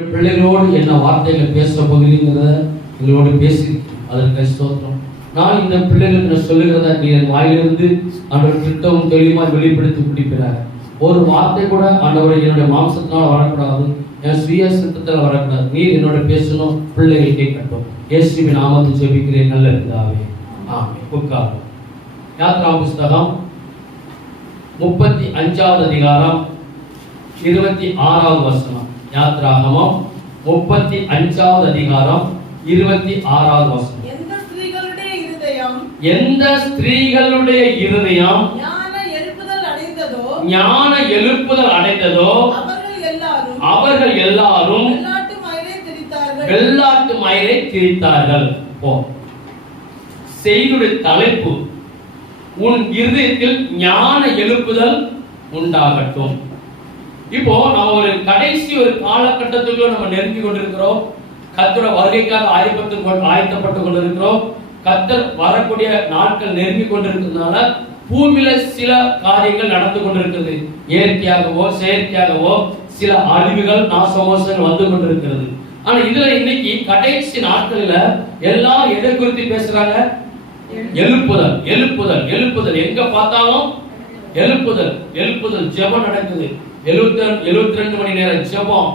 பிள்ளைகளோடு என்ன வார்த்தைகளை பேச போகிறீங்கிறத எங்களோடு பேசி அதற்கு ஸ்தோத்திரம். நான் இந்த பிள்ளைகளுக்கு சொல்லுகிறத நீ என் வாயிலிருந்து ஆண்டவர் திட்டமும் தெளிவாக வெளிப்படுத்தி பிடிக்கிறார். ஒரு வார்த்தை கூட ஆண்டவர் என்னுடைய மாம்சத்தினால் வரக்கூடாது, என் சுய சித்தத்தில் வரக்கூடாது. நீர் என்னோட பேசணும், பிள்ளைகள் கேட்கட்டும். இயேசுவின் நாமத்தை ஜெபிக்கிறேன் நல்ல பிதாவே, ஆமென். உட்காரும். யாத்ரா புஸ்தகம் 35வது அதிகாரம் 26வது வசனம். யாத்ராகமம் 35வது அதிகாரம் 26வது வசனம். எந்த ஸ்திரீகளுடைய இருதயம் ஞான எழுப்புதல் அடைந்ததோ அவர்கள் எல்லாரும் வெள்ளாட்டு மயிரை திரித்தார்கள். செய்தியுடைய தலைப்பு, உன் இருதயத்தில் ஞான எழுப்புதல் உண்டாகட்டும். இப்போ நம்ம ஒரு கடைசி ஒரு காலகட்டத்துக்குள்ள நம்ம நெருங்கி கொண்டிருக்கிறோம். கர்த்தரோட வருகைக்காக ஆயத்தப்பட்டு கொண்டிருக்கிறோம். கர்த்தர் வரக்கூடிய நாட்கள் நெருங்கி கொண்டிருக்கிறதுனால பூமியில சில காரியங்கள் நடந்து கொண்டிருக்கிறது. இயற்கையாகவோ செயற்கையாகவோ சில அழிவுகள் நாசமோசங்கள் வந்து கொண்டிருக்கிறது. ஆனா இதுல இன்னைக்கு கடைசி நாட்கள்ல எல்லாம் எதை குறித்து பேசுறாங்க? எழுப்புதல், எழுப்புதல், எழுப்புதல். எங்க பார்த்தாலும் எழுப்புதல், எழுப்புதல். ஜெபம் நடக்குது. 72 மணி நேரம் ஜெபம்,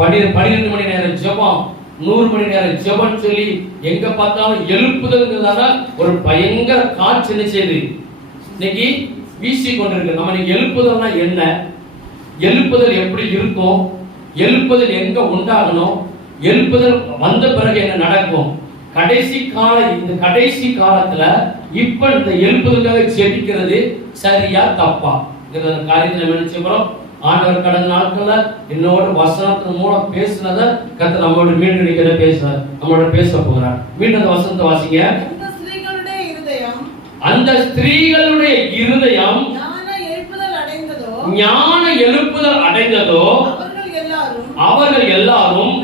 12 மணி நேரம் ஜெபம், 100 மணி நேரம் ஜெபம் சொல்லி எங்க பார்த்தாலும் எழுப்புதல்ங்கிறதால ஒரு பயங்கர காட்சி என்ன செய்யுது இன்னைக்கு வீசி கொண்டிருக்கு. நம்ம இன்னைக்கு எழுப்புதல்னா என்ன, எழுப்புதல் எப்படி இருக்கும், எழுப்புதல் எங்க உண்டாகணும், எழுப்புதல் வந்த பிறகு என்ன நடக்கும், கடைசி கால இந்த கடைசி காலத்துல இப்ப இந்த எழுப்புதலுக்காக ஜெபிக்கிறது சரியா தப்பா காரியத்தை நம்ம நினைச்சுக்கிறோம். ஆண்டவர் கடந்த நாட்கள்ல என்னோட வசனத்தின் மூலம் பேசினத கர்த்தர் நம்மளோட மீண்டும் நிக்கிற பேசுறார், நம்மளோட பேச போறார். மீண்டும் அந்த வசனத்தை வாசிங்க. அந்த ஸ்திரீகளுடைய இருதயம் ஞான எழுப்புதல் அடைந்ததோ அவர்கள் எல்லாரும்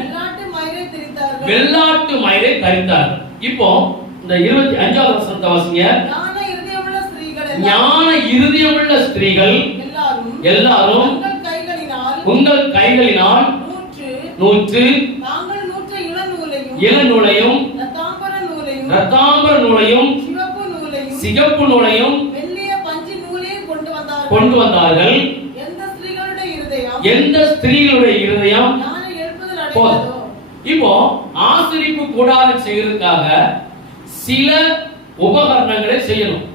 வெள்ளாட்டு மயிரை தரித்தார்கள். இப்போ இந்த 25வது வசனத்தை வாசிங்க. ஞான இருதயமுள்ள ஸ்திரீகள் எல்லாரும் உங்கள் கைகளினால் நூற்று இளநூலையும் இரத்தாம்பர நூலையும் சிகப்பு நூலையும் கொண்டு வந்தார்கள். எந்த ஸ்திரீகளுடைய இருதயம் இப்போ ஆசரிப்பு கூடாரம் செய்யறதுக்காக சில உபகரணங்களை செய்யணும்.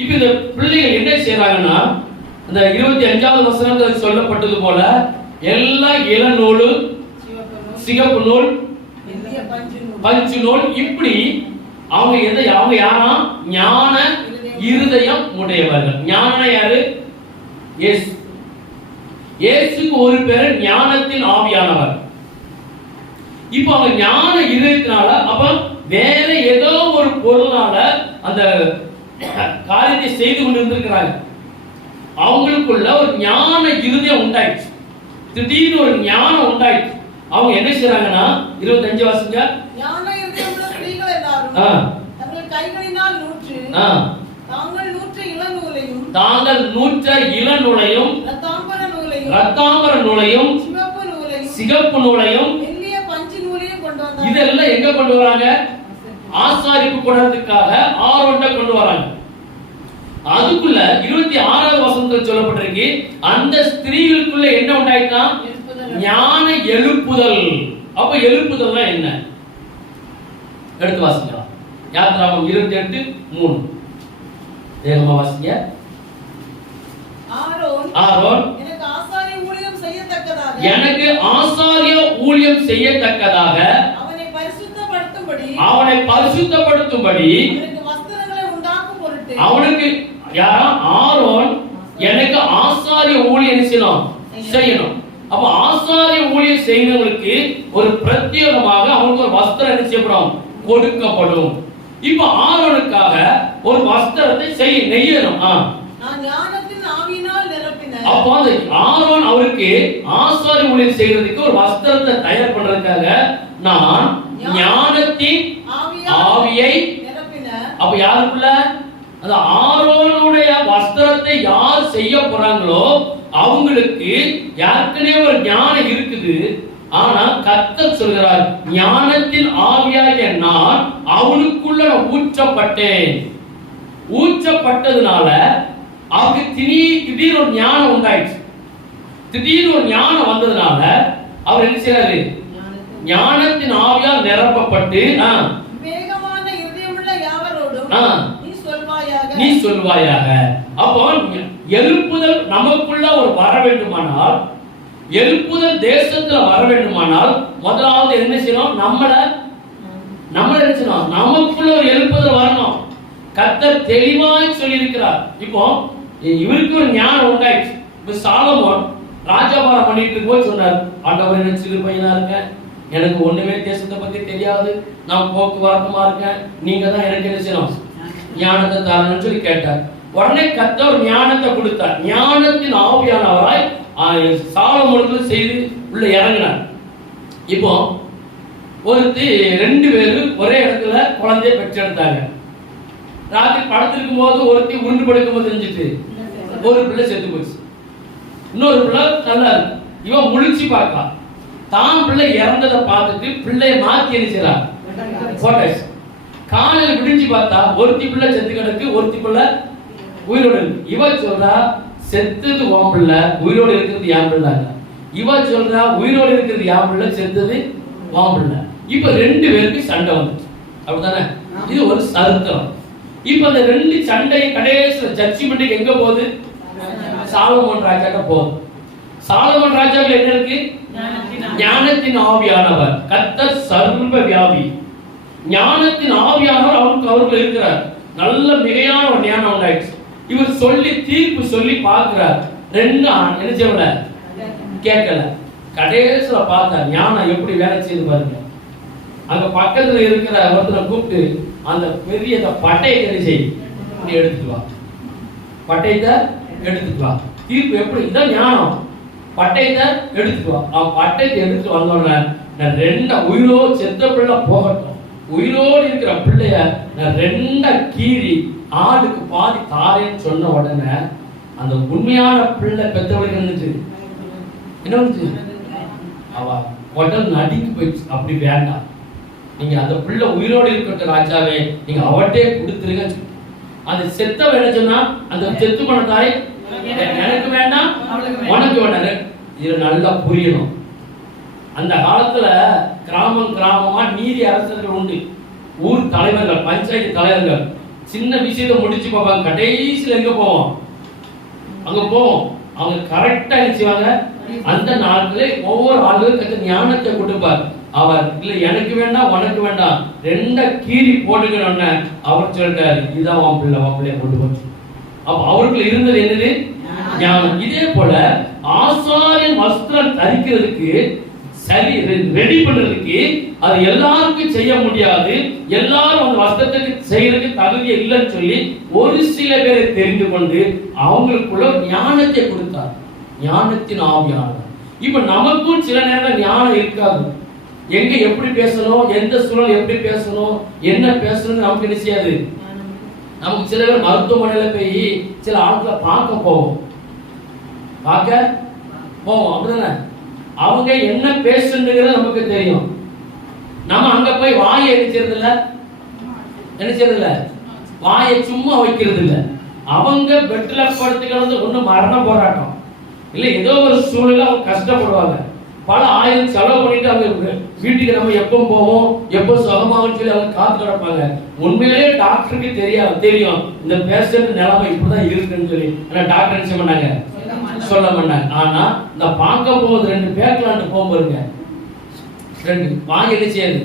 இப்ப இந்த பிள்ளைகள் என்ன செய்யறாங்கன்னா, இந்த 25வது வசனத்தில் சொல்லப்பட்டது போல எல்லா இளநூல், சிகப்பு நூல், பஞ்சு நூல், இப்படி அவங்க யாரா ஞான இருதயம் உடையவர்கள். ஞானம் யாரு? இயேசு. இயேசுக்கு ஒரு பேர் ஞானத்தின் ஆவியானவர். இப்போ அவங்க ஞான இருதயத்தினால அப்ப வேற ஏதோ ஒரு பொருளால அந்த காரியத்தை செய்து கொண்டிருக்கிறாங்க. அவங்களுக்குள்ள ஒரு ஞான இருதயம் உண்டாயிடுச்சு. திடீர்னு ஒரு ஞானம் உண்டாயிடுச்சு. அவங்க என்ன செய்றாங்கன்னா 25 வாசிங்க. ஞான இருதயமுள்ள ஸ்திரீகள் எல்லாரும் தங்கள் கைகளினால் நூற்று தாங்கள் நூற்ற இளநூலையும் இரத்தாம்பர நூலையும் சிகப்பு நூலையும் இதெல்லாம் எங்க கொண்டு வராங்க? ஆசாரிப்பு கூடாரத்துக்காக ஆரோன்ட கொண்டு வராங்க. அதுக்குள்ள 26வது வசனத்தில் சொல்லப்பட்டிருக்கு, அந்த ஸ்திரீகளுக்குள்ள என்ன உண்டாயிட்டா? ஞான எழுப்புதல். அப்ப எழுப்புதல்னா என்ன? எடுத்து வாசிக்கலாம். யாத்ராகமம் 28:3 வேகமா வாசிங்க. ஆரோன் எனக்கு ஆசாரிய ஊழியம் செய்யத்தக்கதாக அவனை பரிசுத்தப்படுத்தும்படி அவனுக்கு யாரா? ஆரோன் எனக்கு ஆசாரிய ஊழியம் செய்யணும். அப்ப ஆசாரிய ஊழியம் செய்யறவங்களுக்கு ஒரு பிரத்யேகமாக அவனுக்கு ஒரு வஸ்திரம் செய்யப்படும், கொடுக்கப்படும். இப்ப ஆரோனுக்காக ஒரு வஸ்திரத்தை நெய்யணும். அப்போ அந்த ஆரோன் அவருக்கு ஆசாரிய ஊழியம் செய்யறதுக்கு ஒரு வஸ்திரத்தை தயார் பண்றதுக்காக நான் ஞானத்தின் ஆவியை, அப்ப யாருக்குள்ள அந்த ஆரோனுடைய வஸ்திரத்தை யார் செய்ய போறாங்களோ அவங்களுக்கு ஏற்கனவே ஒரு ஞானம் இருக்குது. இருக்குது. ஆனா கர்த்தர் சொல்கிறார், ஞானத்தின் ஆவியாகிய நான் அவனுக்குள்ள ஊற்றப்பட்டேன். ஊற்றப்பட்டதுனால அவருக்கு திடீர் ஒரு ஞானம் உண்டாயிடுச்சு. திடீர்னு ஒரு ஞானம் வந்ததுனால அவர் என்ன செய்றாரு? ஞானத்தின் ஆவியால் நிரப்பப்பட்டு வேகமான இதயமுள்ள யாவரோடும் நீ சொல்வாயாக. அப்போ எழுப்புதல் நமக்குள்ள ஒரு வர வேண்டுமானால், எழுப்புதல் தேசத்துல வர வேண்டுமானால் முதலாவது என்ன செய்யணும்? நம்மள என்ன செய்யணும்? நமக்குள்ள ஒரு எழுப்புதல் வரணும். கர்த்தர் தெளிவாய் சொல்லி இருக்கிறார். இப்போ இவருக்கு ஒரு ஞானம் உண்டாயிடுச்சு. இப்ப சாலமோன் ராஜபாரம் பண்ணிட்டு இருக்கும்போது சொன்னார், ஆண்டவர் எனக்கு சிறு பையனா இருக்கேன், எனக்கு ஒண்ணுமே தேசத்தை பத்தி தெரியாது, நான் போக்குவரத்துமா இருக்கேன், நீங்க தான் எனக்கு என்ன செய்யணும்? ஞானத்தை தாரணும்னு சொல்லி கேட்டார். உடனே கர்த்தர் ஞானத்தை கொடுத்தார். ஞானத்தின் ஆவியானவராய் சாலமோனுக்கு செய்து உள்ள இறங்கினார். இப்போ ஒருத்தி 2 பேரும் ஒரே இடத்துல குழந்தைய பெற்றெடுத்தாங்க. ராத்திரி படுத்திருக்கும் போது ஒருத்தி உருண்டு படுக்கும் போது தெரிஞ்சிட்டு ஒரு பிள்ளை செத்து போச்சு. இன்னொரு பிள்ளை நல்லா இருக்கு. இவன் முழிச்சு பார்க்கா, தான் பிள்ளை இறந்ததை பார்த்துட்டு பிள்ளைய மாத்தி எரிச்சிடா போட்டாச்சு. காலையில் விடிஞ்சு பார்த்தா ஒருத்தி பிள்ளை செத்து கிடக்கு, ஒருத்தி பிள்ளை உயிரோடு இருக்கு. இவ சொல்றா செத்தது உன் பிள்ளை, உயிரோடு இருக்கிறது என் பிள்ளை. இவ சொல்றா உயிரோடு இருக்கிறது என் பிள்ளை, செத்தது உன் பிள்ளை. இப்ப 2 பேருக்கு சண்டை வந்துச்சு. அப்படித்தானே? இது ஒரு சரித்திரம். இப்ப அந்த 2 சண்டை கடைசியில் ஜட்ஜ்மெண்ட் எங்க போகுது? சாலமோன் ராஜாட்ட போகுது. சாலமோன் ராஜாவுல என்ன இருக்கு? ஞானத்தின் ஆவியானவர். கர்த்தர் சர்வ வியாபி. ஞானத்தின் ஆவியானவர் அவருக்கு இருக்கிறார். நல்ல மிகையான ஒரு ஞானம் உண்டாயிடுச்சு. இவர் சொல்லி தீர்ப்பு சொல்லி பார்க்கிறார். 2 என்ன செய்யல, கேட்கல. கடைசியில பார்த்தா ஞானம் எப்படி வேலை செய்து பாருங்க. அங்க பக்கத்துல இருக்கிற ஒருத்தரை கூப்பிட்டு அந்த பெரிய பட்டையை செய் எடுத்துட்டு வா, பட்டயத்தை எடுத்துட்டு வா. தீர்ப்பு எப்படி? இதான் ஞானம். பட்டயத்தை எடுத்துட்டு வா. பட்டயத்தை எடுத்துட்டு வந்தோடனே நான் 2 உயிரோடு செத்த பிள்ளை போகட்டும், உயிரோடு இருக்கிற பிள்ளைய நான் 2 கீறி ஆளுக்கு பாதி தாரேன்னு சொன்ன உடனே அந்த உண்மையான பிள்ளை பெற்றவளுக்கு இருந்துச்சு என்ன வந்துச்சு? அவ உடல் நடிக்கு போயிடுச்சு. அப்படி வேண்டாம், நீங்க அந்த பிள்ளை உயிரோடு இருக்கட்டும் ராஜாவே, நீங்க அவட்டே கொடுத்துருங்க. அந்த செத்தவ என்ன சொன்னா, அந்த செத்து போன தாய் எனக்கு வேண்டாம் உனக்கு வேண்டாம். இது நல்லா புரியணும். அந்த காலத்துல கிராமமா நீதி அரசர்கள் உண்டு. ஊர் தலைவர்கள், பஞ்சாயத்து தலைவர்கள் சின்ன விஷயத்தை முடிச்சு பார்ப்பாங்க. கடைசியில் எங்க போவோம்? அங்க போவோம். அவங்க கரெக்டா செய்வாங்க. அந்த நாட்களே ஒவ்வொரு ஆளுக்கும் ஞானத்தை கொடுப்பார். அவர் இல்ல எனக்கு வேண்டாம் உனக்கு வேண்டாம் 2 கீறி போட்டுக்கணும்னு அவர் சொல்றாரு, இதான் உன் பிள்ளைய கொண்டு போச்சு. அப்ப அவருக்கு இருந்தது என்னது? ஞானம். இதே போல ஆசாரியன் வஸ்திரம் தரிக்கிறதுக்கு சரி ரெடி பண்றதுக்கு அது எல்லாருக்கும் செய்ய முடியாது. எல்லாரும் அந்த வஸ்திரத்துக்கு செய்யறதுக்கு தகுதி இல்லைன்னு சொல்லி ஒரு சில பேரை தெரிந்து கொண்டு அவங்களுக்குள்ள ஞானத்தை கொடுத்தார். ஞானத்தின் ஆவியானவர். இப்ப நமக்கும் சில நேரம் ஞானம் இருக்காது. எங்க எப்படி பேசணும், எந்த சூழல் எப்படி பேசணும், என்ன பேசணும்னு நமக்கு என்ன செய்யாது. நமக்கு சில பேர் மருத்துவமனையில போய் சில ஆட்களை பார்க்க போவோம், அப்படிதானே? அவங்க என்ன பேசுறது நமக்கு தெரியும். நம்ம அங்க போய் வாயை என்ன செய்யறது இல்ல, வாயை சும்மா வைக்கிறது இல்ல. அவங்க பெட்ல படுத்துக்கிறது ஒண்ணு மரண போராட்டம் இல்ல, ஏதோ ஒரு சூழ்நிலை அவங்க கஷ்டப்படுவாங்க. பல ஆயிரம் செலவு பண்ணிட்டு அவங்க வீட்டுக்கு நம்ம எப்போ போவோம், எப்போ சுகமாகும் சொல்லி அவங்க காத்து கிடப்பாங்க. உண்மையிலேயே டாக்டருக்கு தெரியும் இந்த பேஷண்ட் நிலைமை இப்படிதான் இருக்குன்னு சொல்லி. ஆனா டாக்டர் என்ன செய்ய மாட்டாங்க, சொல்ல மாட்டாங்க. ஆனா இந்த பார்க்க போகுது 2 பேக்கலாண்டு போகும்போதுங்க 2 வாங்கி என்ன செய்யாது,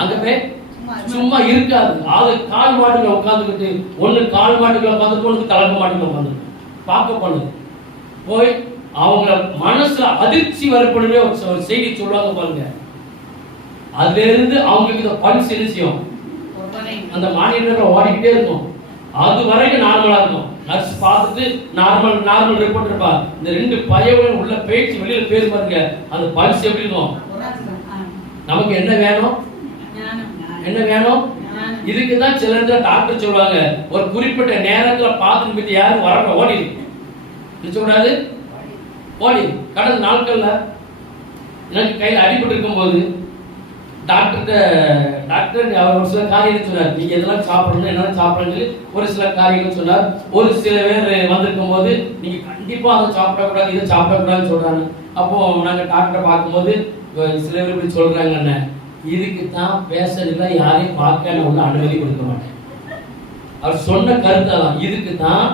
அங்க போய் சும்மா இருக்காது. அது கால் மாட்டுல உட்காந்துக்கிட்டு, ஒண்ணு கால் மாட்டுக்குள்ள உட்காந்து, ஒண்ணு தலைப்பு மாட்டுக்குள்ள உட்காந்து பார்க்க போனது போய் அவங்க மனசுல அதிர்ச்சி வரப்படுற ஒரு செய்தி சொல்லுவாங்க பாருங்க. அதுல இருந்து அவங்களுக்கு இந்த பல்ஸ் என்ன செய்யும், அந்த மானிட்டர்ல ஓடிக்கிட்டே இருக்கும். அது வரைக்கும் நார்மலா இருக்கும். நர்ஸ் பார்த்துட்டு நார்மல் ரிப்போர்ட் இருப்பா. இந்த 2 பையன் உள்ள பேச்சு வெளியில பேர் பாருங்க, அந்த பல்ஸ் எப்படி இருக்கும். நமக்கு என்ன வேணும், என்ன வேணும்? இதுக்கு தான் சில நேரத்துல டாக்டர் சொல்லுவாங்க, ஒரு குறிப்பிட்ட நேரத்துல பார்த்துட்டு போய் யாரும் வரப்ப ஓடி கூடாது, ஓடி கடந்த நாட்கள்ல எனக்கு கையில் அடிபட்டு இருக்கும்போது டாக்டர் அவர் ஒரு சில காரியங்கள் சொன்னார், நீங்க எதெல்லாம் சாப்பிடணும் என்னெல்லாம் சாப்பிடணும் ஒரு சில காரியங்கள் சொன்னார். ஒரு சில பேர் வந்திருக்கும் போது நீங்க கண்டிப்பா அதை சாப்பிடக்கூடாது இதை சாப்பிடக்கூடாதுன்னு சொல்றாங்க. அப்போ நாங்க டாக்டரை பார்க்கும்போது சில பேர் இப்படி சொல்றாங்க, என்ன இதுக்கு தான் பேசல யாரையும் பார்க்க நான் ஒன்றும் அனுமதி கொடுக்க மாட்டேன். அவர் சொன்ன கருத்தை தான், இதுக்கு தான்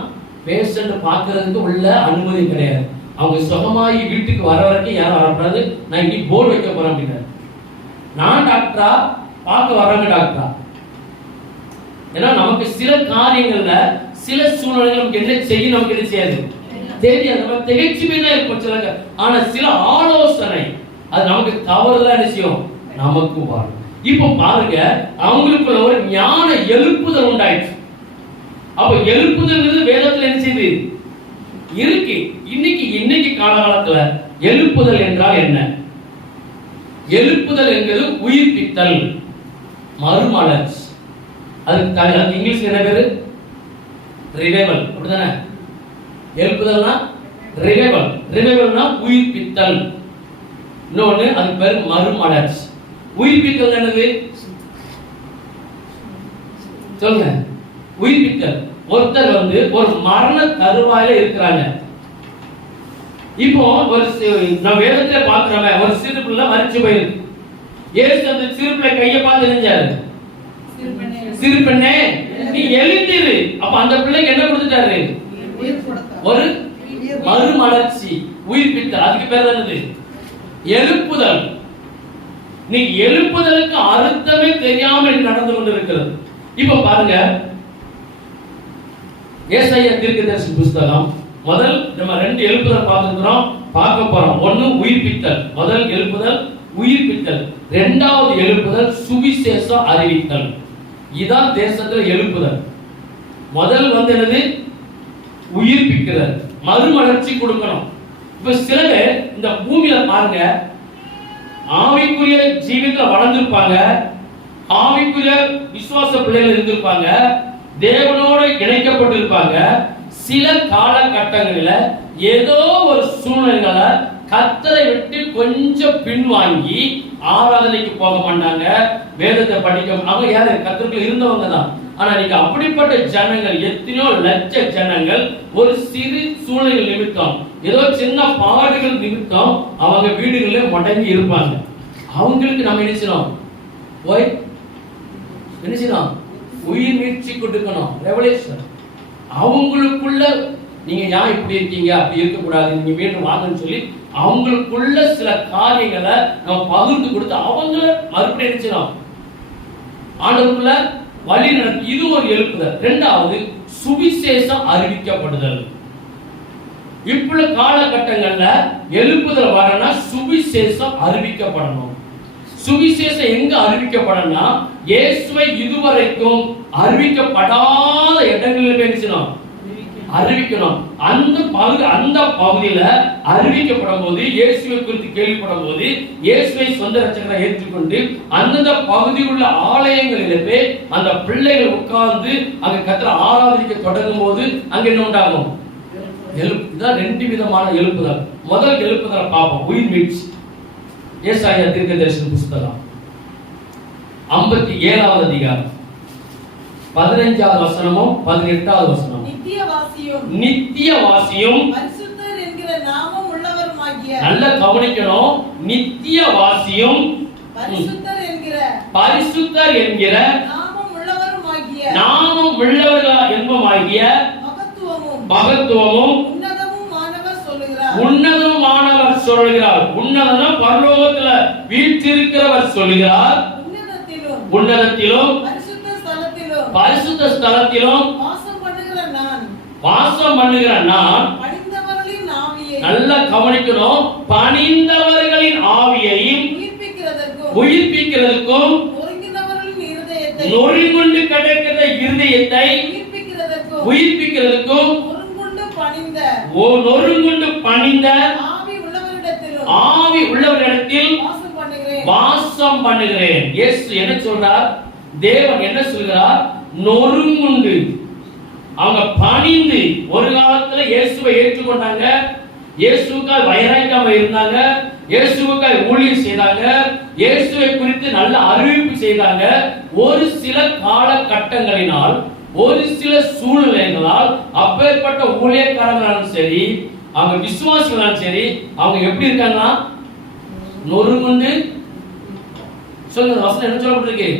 பேஷண்ட் பார்க்கறதுக்கு உள்ள அனுமதி கிடையாது. அவங்க சுகமாகி வீட்டுக்கு வர வரைக்கும் யாரும் வரக்கூடாது, நான் இன்னைக்கு போர்டு வைக்க போறேன் அப்படின்னாரு. நான் டாக்டரா பார்க்க வர்றவங்க டாக்டரா? ஏன்னா நமக்கு சில காரியங்கள்ல சில சூழ்நிலைகள் நமக்கு என்ன செய்யும் நமக்கு என்ன செய்யாது தெரியாது. நம்ம திகைச்சுமே தான் இருப்போம் சிலங்க. ஆனா சில ஆலோசனை அது நமக்கு தவறுதான் என்ன செய்யும் நமக்கு வரும். இப்போ பாருங்க, அவங்களுக்குள்ள ஒரு ஞான எழுப்புதல் உண்டாயிடுச்சு. அப்ப எழுப்புதல் வேதத்துல என்ன செய்யுது இருக்கு. இன்னைக்கு காலகாலத்துல எழுப்புதல் என்றால் என்ன? எழுப்புதல் என்பது உயிர்ப்பித்தல், மறுமலர்ச்சி. அதுக்கு இங்கிலீஷ்ல என்ன பேரு? ரிவைவல். அப்படிதானே? எழுப்புதல்னா ரிவைவல். ரிவைவல்னா உயிர்ப்பித்தல். இன்னொன்னு அது பேர் மறுமலர்ச்சி. உயிர்ப்பித்தல் என்னது சொல்லுங்க? உயிர்ப்பித்தல், ஒருத்தர் ஒரு மரண தருவாயில இருக்கிறாங்க. இப்போ ஒரு நம்ம வேதத்துல பாக்குறோமே, ஒரு சிறு பிள்ளை மரிச்சு போயிருக்கு. ஏசு அந்த சிறு பிள்ளை கையை பார்த்து நினைஞ்சாரு, சிறு பெண்ணே நீ எழுந்திரு. அப்ப அந்த பிள்ளைக்கு என்ன கொடுத்துட்டாரு? ஒரு மறுமலர்ச்சி, உயிர்ப்பித்தல். அதுக்கு பேர் என்னது? எழுப்புதல். நீ எழுப்புதலுக்கு அர்த்தமே தெரியாமல் நடந்து கொண்டிருக்கிறது. இப்ப பாருங்க, ஏசாயா தீர்க்கதரிசி புத்தகம் முதல் நம்ம 2 எழுப்புதல் பார்த்துக்கிறோம், பார்க்க போறோம். ஒன்னு உயிர்ப்பித்தல், முதல் எழுப்புதல் உயிர்ப்பித்தல். இரண்டாவது எழுப்புதல் சுவிசேஷம் அறிவித்தல். இதான் தேசத்துல எழுப்புதல். முதல் என்னது? உயிர்ப்பிக்கிறது, மறுமலர்ச்சி கொடுக்கணும். இப்ப சில பேர் இந்த பூமியில பாருங்க, ஆவிக்குரிய ஜீவிதத்துல வளர்ந்திருப்பாங்க, ஆவிக்குரிய விசுவாச பிள்ளைகள் இருந்திருப்பாங்க, தேவனோடு இணைக்கப்பட்டிருப்பாங்க. சில காலகட்டங்களில் ஏதோ ஒரு சூழ்நிலைகளை கர்த்தரை விட்டு கொஞ்சம் பின்வாங்கி ஆராதனைக்கு போக மாட்டாங்க, வேதத்தை படிக்க. அவங்க யாரு? கர்த்தருக்குள்ள இருந்தவங்க தான். ஆனா நீங்க அப்படிப்பட்ட ஜனங்கள், எத்தனையோ லட்ச ஜனங்கள் ஒரு சிறு சூழ்நிலை நிமித்தம், ஏதோ சின்ன பாடுகள் நிமித்தம் அவங்க வீடுகளிலே முடங்கி இருப்பாங்க. அவங்களுக்கு நம்ம என்ன செய்யணும்? போய் என்ன செய்யணும்? உயிர் மீட்சி கொடுக்கணும், ரெவலேஷன். அவங்களுக்குள்ள நீங்க ஏன் இப்படி இருக்கீங்க, அப்படி இருக்கக்கூடாது, நீங்க மீண்டும் வாங்கன்னு சொல்லி அவங்களுக்குள்ள சில காரியங்களை நம்ம பகிர்ந்து கொடுத்து அவங்கள மறுபடியும் என்ன செய்யணும்? ஆண்டவருக்குள்ள வழி நடத்தி. இது ஒரு எழுப்புதல். இரண்டாவது சுவிசேஷம் அறிவிக்கப்படுதல். இப்படி காலகட்டங்கள்ல எழுப்புதல் வரனா சுவிசேஷம் அறிவிக்கப்படணும். சுவிசேஷம் எங்க அறிவிக்கப்படணும்னா, இயேசுவை இதுவரைக்கும் அறிவிக்கப்படாத இடங்களில் பேசணும், அறிவிக்கணும். அந்த பகுதியில அறிவிக்கப்படும் போது, இயேசுவை குறித்து கேள்விப்படும் போது, இயேசுவை சொந்த ரட்சகரை ஏற்றுக்கொண்டு அந்த பகுதியில் உள்ள ஆலயங்களிலே அந்த பிள்ளைகள் உட்கார்ந்து அங்க கர்த்தரை ஆராதிக்க தொடங்கும் போது அங்க என்ன உண்டாகும்? இதுதான் 2 விதமான எழுப்புதல். முதல் எழுப்புதலை பார்ப்போம், உயிர் மீட்சி. ஏசாயா தீர்க்கதரிசி புத்தகம் 57வது அதிகாரம் 15வது வசனமும் 18வது வசனமும். நித்தியவாசியும் பரிசுத்தர் என்கிற நாமம் உள்ளவருமாகிய. நல்ல கவனிக்கணும். நித்தியவாசியும் பரிசுத்தர் என்கிற நாமம் உள்ளவருமாகிய, நாமம் உள்ளவர்கள் என்பமாகிய மகத்துவமும் உன்னதமானவர் சொல்லுகிறார். உன்னதம்னா பரலோகத்துல வீற்றிருக்கிறவர் சொல்லுகிறார். உன்னதத்திலும் பரிசுத்த ஸ்தலத்திலும் வாசம் பண்ணுகிற நான், நல்ல கவனிக்கணும், பணிந்தவர்களின் ஆவியையும் உயிர்ப்பிக்கிறதுக்கும் நொறுங்குண்டு கிடக்கிற இருதயத்தை உயிர்ப்பிக்கிறதுக்கும் நொறுங்குண்டு பணிந்த ஆவி உள்ளவரிடத்தில் வாசம் பண்ணுகிறேன். இயேசு என்ன சொல்றார்? தேவன் என்ன சொல்கிறார்? நொறுங்குண்டு. அவங்க பணிந்து, ஒரு காலத்துல இயேசுவை ஏற்றுக்கொண்டாங்க, இயேசுக்கால் வைராக்கியமா இருந்தாங்க, இயேசுவுக்காய் ஊழியம் செய்தாங்க, இயேசுவை குறித்து நல்ல அறிவிப்பு செய்தாங்க. ஒரு சில காலகட்டங்களினால், ஒரு சில சூழ்நிலைகளால் அப்பேற்பட்ட ஊழியக்காரங்களாலும் சரி, அவங்க விசுவாசிகளாலும் சரி, அவங்க எப்படி இருக்காங்கன்னா நொறுங்குண்டு, சொல்லுங்க வசனம் என்ன சொல்லப்பட்டிருக்கு?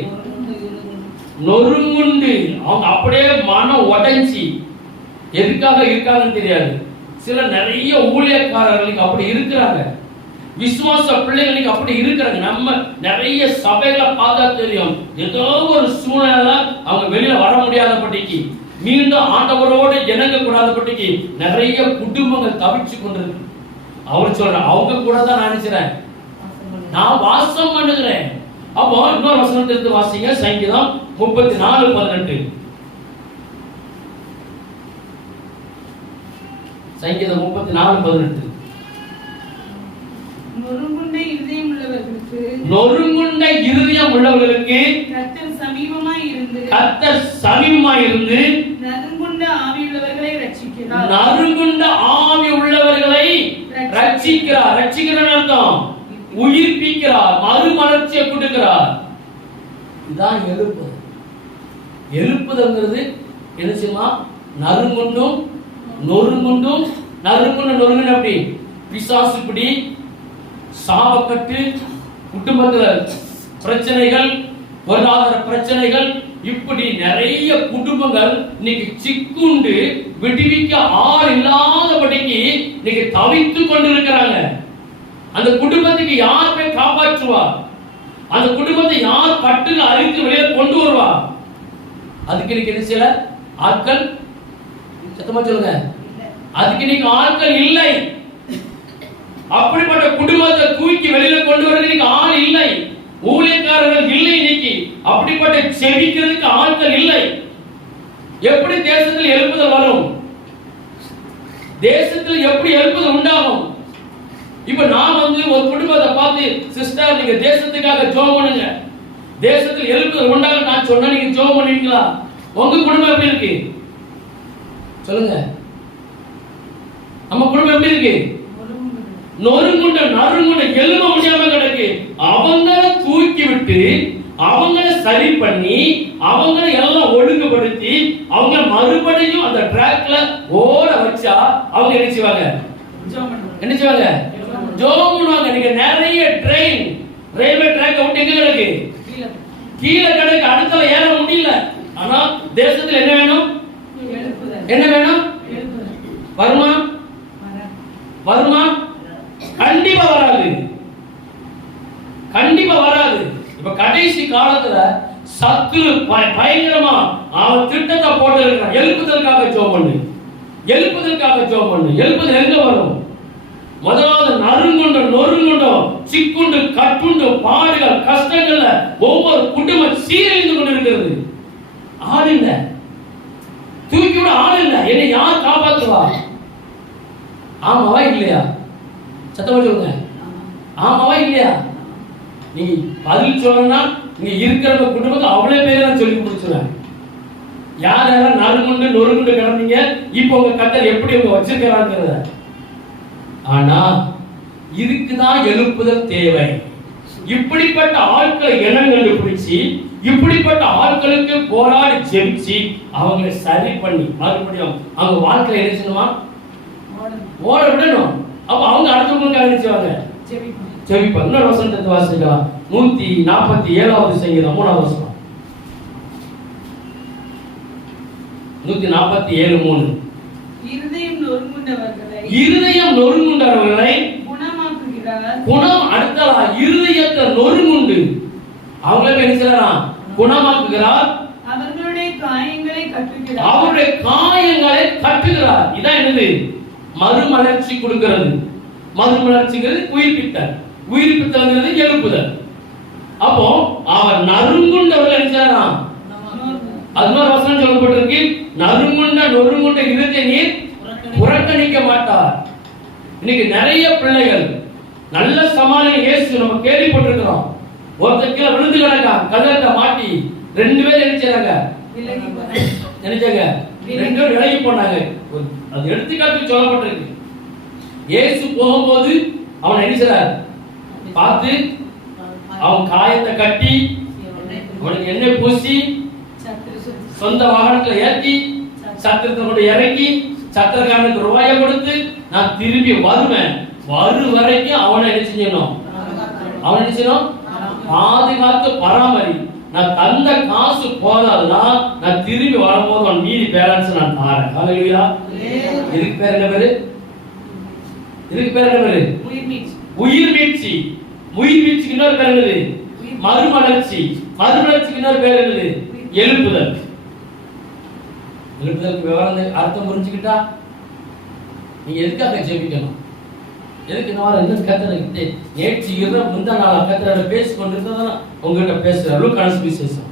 நொறுங்குண்டு. அவங்க அப்படியே மனம் உடைஞ்சி எதுக்காக இருக்காங்கன்னு தெரியாது. சில நிறைய ஊழியக்காரர்களுக்கு அப்படி இருக்கிறாங்க, விசுவாச பிள்ளைகளுக்கு அப்படி இருக்கிறாங்க. நம்ம நிறைய சபைகளை பார்த்தா தெரியும், ஏதோ ஒரு சூழ்நிலை அவங்க வெளியில வர முடியாதபடிக்கு, மீண்டும் ஆண்டவரோடு இணங்க கூடாதபடிக்கு நிறைய குடும்பங்கள் தவிச்சு கொண்டிருக்கு. அவர் சொல்ற அவங்க கூட தான் நான் நினைக்கிறேன், நான் வாசம் பண்ணுகிறேன். அப்போ இன்னொரு வசனத்தை எடுத்து வாசிங்க, சங்கீதம் 34:18. சங்கீதம் 34:18. நொறுங்குண்ட இருதயம் உள்ளவர்களுக்கு கர்த்தர் சமீபமாய் இருந்து நறுங்குண்ட ஆவியுள்ளவர்களை ரட்சிக்கிறார். நறுங்குண்ட ஆவி உள்ளவர்களை ரட்சிக்கிறார். ரட்சிக்கிறார் அர்த்தம் உயிர்ப்பிக்கிறார், மறுமலர்ச்சியை கொடுக்கிறார். இதான் எழுப்புதல். எழுப்புதல்ங்கிறது என்ன செய்யுமா? நறுங்குண்டும் நொறுங்குண்டும். நறுங்குண்டு அப்படி பிசாசு பிடி, சாபக்கட்டு, குடும்பத்துல பிரச்சனைகள், பொருளாதார பிரச்சனைகள், இப்படி நிறைய குடும்பங்கள் இன்னைக்கு சிக்குண்டு விடுவிக்க ஆள் இல்லாதபடிக்கு இன்னைக்கு தவித்து கொண்டிருக்கிறாங்க. அந்த குடும்பத்துக்கு யார் போய் காப்பாற்றுவா? அந்த குடும்பத்தை யார் கட்டுல அழித்து வெளியே கொண்டு வருவா? அதுக்கு இன்னைக்கு என்ன செய்யல? ஆட்கள், சத்தமா சொல்லுங்க, அதுக்கு இன்னைக்கு ஆட்கள் இல்லை. அப்படிப்பட்ட குடும்பத்தை தூக்கி வெளியில கொண்டு வரதுக்கு ஆள் இல்லை, ஊழியக்காரர்கள் இல்லை. இன்னைக்கு அப்படிப்பட்ட செவிக்கிறதுக்கு ஆட்கள் இல்லை. எப்படி தேசத்தில் எழுப்புதல் வரும்? தேசத்தில் எப்படி எழுப்புதல் உண்டாகும்? இப்ப நான் ஒரு குடும்பத்தை பார்த்து, சிஸ்டர் நீங்க தேசத்துக்காக ஜெபம் பண்ணுங்க, தேசத்தில் எழுப்புதல் உண்டாக நான் சொன்னா நீங்க ஜெபம் பண்ணுவீங்களா? உங்க குடும்பம் எப்படி இருக்கு சொல்லுங்க. நம்ம குடும்பம் எப்படி இருக்கு? நொறுங்குண்ட நறுங்குண்ட எழுத முடியாம கிடக்கு. அவங்களை தூக்கி விட்டு, அவங்களை சரி பண்ணி, அவங்களை எல்லாம் ஒழுங்குபடுத்தி, அவங்க மறுபடியும் அந்த ட்ராக்ல ஓட வச்சா அவங்க என்ன செய்வாங்க? என்ன செய்வாங்க? ஜோம் பண்ணுவாங்க. நீங்க நிறைய ட்ரெயின், ரயில்வே ட்ராக் விட்டு எங்க கிடக்கு? கீழே கிடக்கு. அடுத்தல ஏற முடியல. ஆனா தேசத்தில் என்ன வேணும்? என்ன வேணும்? வருமா? வருமா? கண்டிப்பா வராது. கண்டிப்பா வராது. இப்ப கடைசி காலத்துல சத்துரு பயங்கரமா அவன் திட்டத்தை போட்டு இருக்கிறான். எழுப்புதலுக்காக ஜெபம் பண்ணு, எழுப்புதலுக்காக ஜெபம் பண்ணு. எழுப்புதல் எங்க வரும்? முதலாவது நறுங்குண்டும் நொறுங்குண்டும் சிக்குண்டு கட்டுண்டு பாடுகள் கஷ்டங்கள்ல ஒவ்வொரு குடும்பம் சீரழிந்து கொண்டிருக்கிறது. ஆள் இல்ல, தூக்கி விட ஆள் இல்ல. என்னை யார் காப்பாற்றுவா? ஆமாவா இல்லையா? சத்தமா சொல்லுங்க, ஆமாவா இல்லையா? நீங்க பதில் சொல்லணும்னா நீங்க இருக்கிற குடும்பத்தை அவ்வளவு பேர் நான் சொல்லி கொடுத்துருவேன். யார் யாரும் நறுங்குண்டு நொறுங்குண்டு கிடந்தீங்க, இப்ப உங்க கத்தர் எப்படி உங்க வச்சிருக்கிறாங்கிறத. ஆனா இதுக்குதான் எழுப்புதல் தேவை. இப்படிப்பட்ட ஆட்களை இனம் கண்டுபிடிச்சு, இப்படிப்பட்ட ஆட்களுக்கு போராடி ஜெபிச்சு அவங்களை சரி பண்ணி மறுபடியும் அவங்க வாழ்க்கையில என்ன செய்யணுமா? ஓட விடணும். அப்ப அவங்க அடுத்தவங்களுக்காக என்ன செய்வாங்க? ஜெபிப்பாங்க. இன்னொரு வசனத்தை வாசிக்கலாம். 147வது சங்கீதம் 3வது வசனம். 147:3. இருதயம் நொறுங்குண்டவர்களை குணம் அடுத்ததா இருதயத்தை நொறுங்குண்டு அவங்களே என்ன செய்யறான்? குணமாக்குகிறார். அவருடைய காயங்களை கட்டுகிறார். இதான் என்னது? மறுமலர்ச்சி கொடுக்கிறது. மறுமலர்ச்சிங்கிறது உயிர்ப்பித்தல். உயிர்ப்பித்தல்ங்கிறது எழுப்புதல். அப்போ அவர் நறுங்குண்டவர்கள் என்ன செய்யறான்? அதுமாதிரி வசனம் சொல்லப்பட்டிருக்கு, நறுங்குண்ட நொறுங்குண்ட இருதயத்தை நீர் புறக்கணிக்க மாட்டார். இன்னைக்கு நிறைய பிள்ளைகள் நல்ல சமாதான இயேசு நம்ம கேள்விப்பட்டிருக்கிறோம். ஒருத்தர் கீழே விழுந்து கிடக்கான், கல்லட்ட மாட்டி 2 பேர் நினைச்சாங்க, நினைச்சாங்க 2 பேர் விலகி போனாங்க. அது எடுத்துக்காட்டு சொல்லப்பட்டிருக்கு. இயேசு போகும்போது அவனை நினைச்சார், பார்த்து அவன் காயத்தை கட்டி அவனுக்கு எண்ணெய் பூசி சொந்த வாகனத்துல ஏற்றி சத்திரத்தை கொண்டு இறக்கி சத்திரக்காரனுக்கு ரூபாயை கொடுத்து நான் திரும்பி வருவேன் வரைக்கும் அவனை என்ன செய்யணும், அவன் என்ன செய்யணும், பாதுகாத்து பராமரி. நான் தந்த காசு போதாதுன்னா நான் திரும்பி வரும்போது அவன் மீதி பேலன்ஸ் நான் தாரேன். ஹல்லேலூயா. இதுக்கு பேர் என்ன பேரு? இதுக்கு பேர் என்ன பேரு? உயிர் மீட்சி. உயிர் மீட்சிக்கு இன்னொரு பேர் என்னது? மறுமலர்ச்சி. மறுமலர்ச்சிக்கு இன்னொரு பேர் என்னது? எழுப்புதல். எழுப்புதலுக்கு விவரம் அர்த்தம் புரிஞ்சுக்கிட்டா நீங்க எதுக்காக ஜெபிக்கணும்? எதுக்கு நான் என்ன கத்தனை நேற்று இரவு முந்தா நாள் கத்தனை பேசி கொண்டிருந்தா உங்ககிட்ட பேசுற லூக்கான சுவிசேஷம்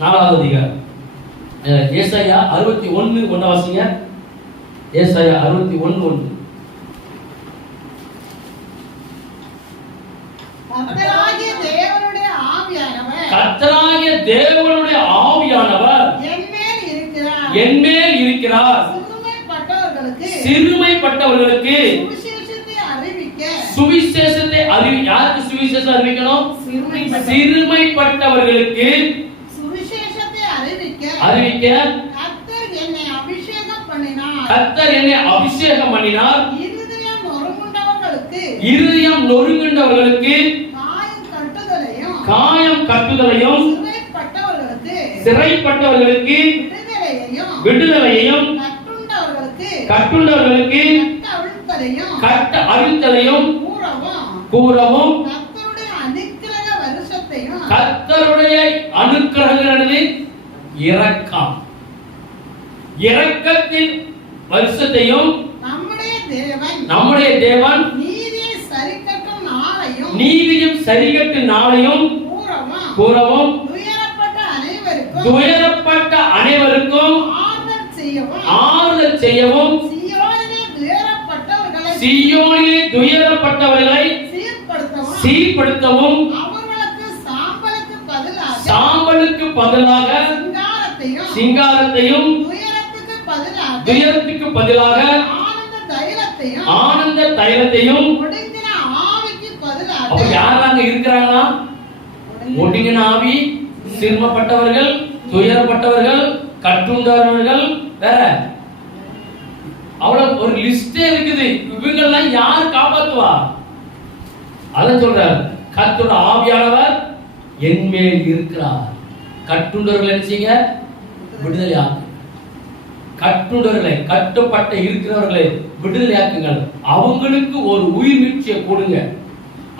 4வது அதிகாரம் ஏசாயா 61:1 வாசிங்க. ஏசாயா 61:1. கர்த்தராகிய தேவனுடைய ஆவியானவர் என்மேல் இருக்கிறார். சிறுமைப்பட்டவர்களுக்கு சுவிசேஷத்தை அறிவி. யாருக்கு சுவிசேஷம் அறிவிக்கணும்? சிறுமைப்பட்டவர்களுக்கு சுவிசேஷத்தை அறிவிக்க கர்த்தர் என்னை அபிஷேகம் பண்ணினார். இருதயம் நொறுங்குண்டவர்களுக்கு காயம் கட்டுதலையும் சிறைப்பட்டவர்களுக்கு விடுதலையையும் கட்டுண்டவர்களுக்கு கட்ட அவிழ்த்தலையும் கூறவும் கர்த்தருடைய அனுக்கிரகங்களது இரக்கத்தின் வருஷத்தையும் நம்முடைய தேவன் நீதியும் சரிகட்டும் நாளையும் கூறவும் துயரப்பட்ட அனைவருக்கும் ஆறுதல் செய்யவும் சீயோனிலே துயரப்பட்டவர்களை சீர்படுத்தவும் சாம்பலுக்கு பதிலாக சிங்காரத்தையும் துயரத்துக்கு பதிலாக ஆனந்த தைலத்தையும். அப்ப யாராங்க இருக்கிறாங்களா? ஒடுங்கின ஆவி, சிறுமப்பட்டவர்கள், துயரப்பட்டவர்கள், கட்டுண்டவர்கள், வேற அவ்வளவு ஒரு லிஸ்டே இருக்குது. இவங்கெல்லாம் யார் காப்பாத்துவா? அத சொல்றார், கர்த்தருடைய ஆவியானவர் என்மேல் இருக்கிறார். கட்டுண்டவர்கள் என்ன செய்யுங்க? விடுதலை ஆக்கு. கட்டுண்டவர்களை, கட்டுப்பட்ட இருக்கிறவர்களை விடுதலை ஆக்குங்கள். அவங்களுக்கு ஒரு உயிர் மீட்சியை கொடுங்க.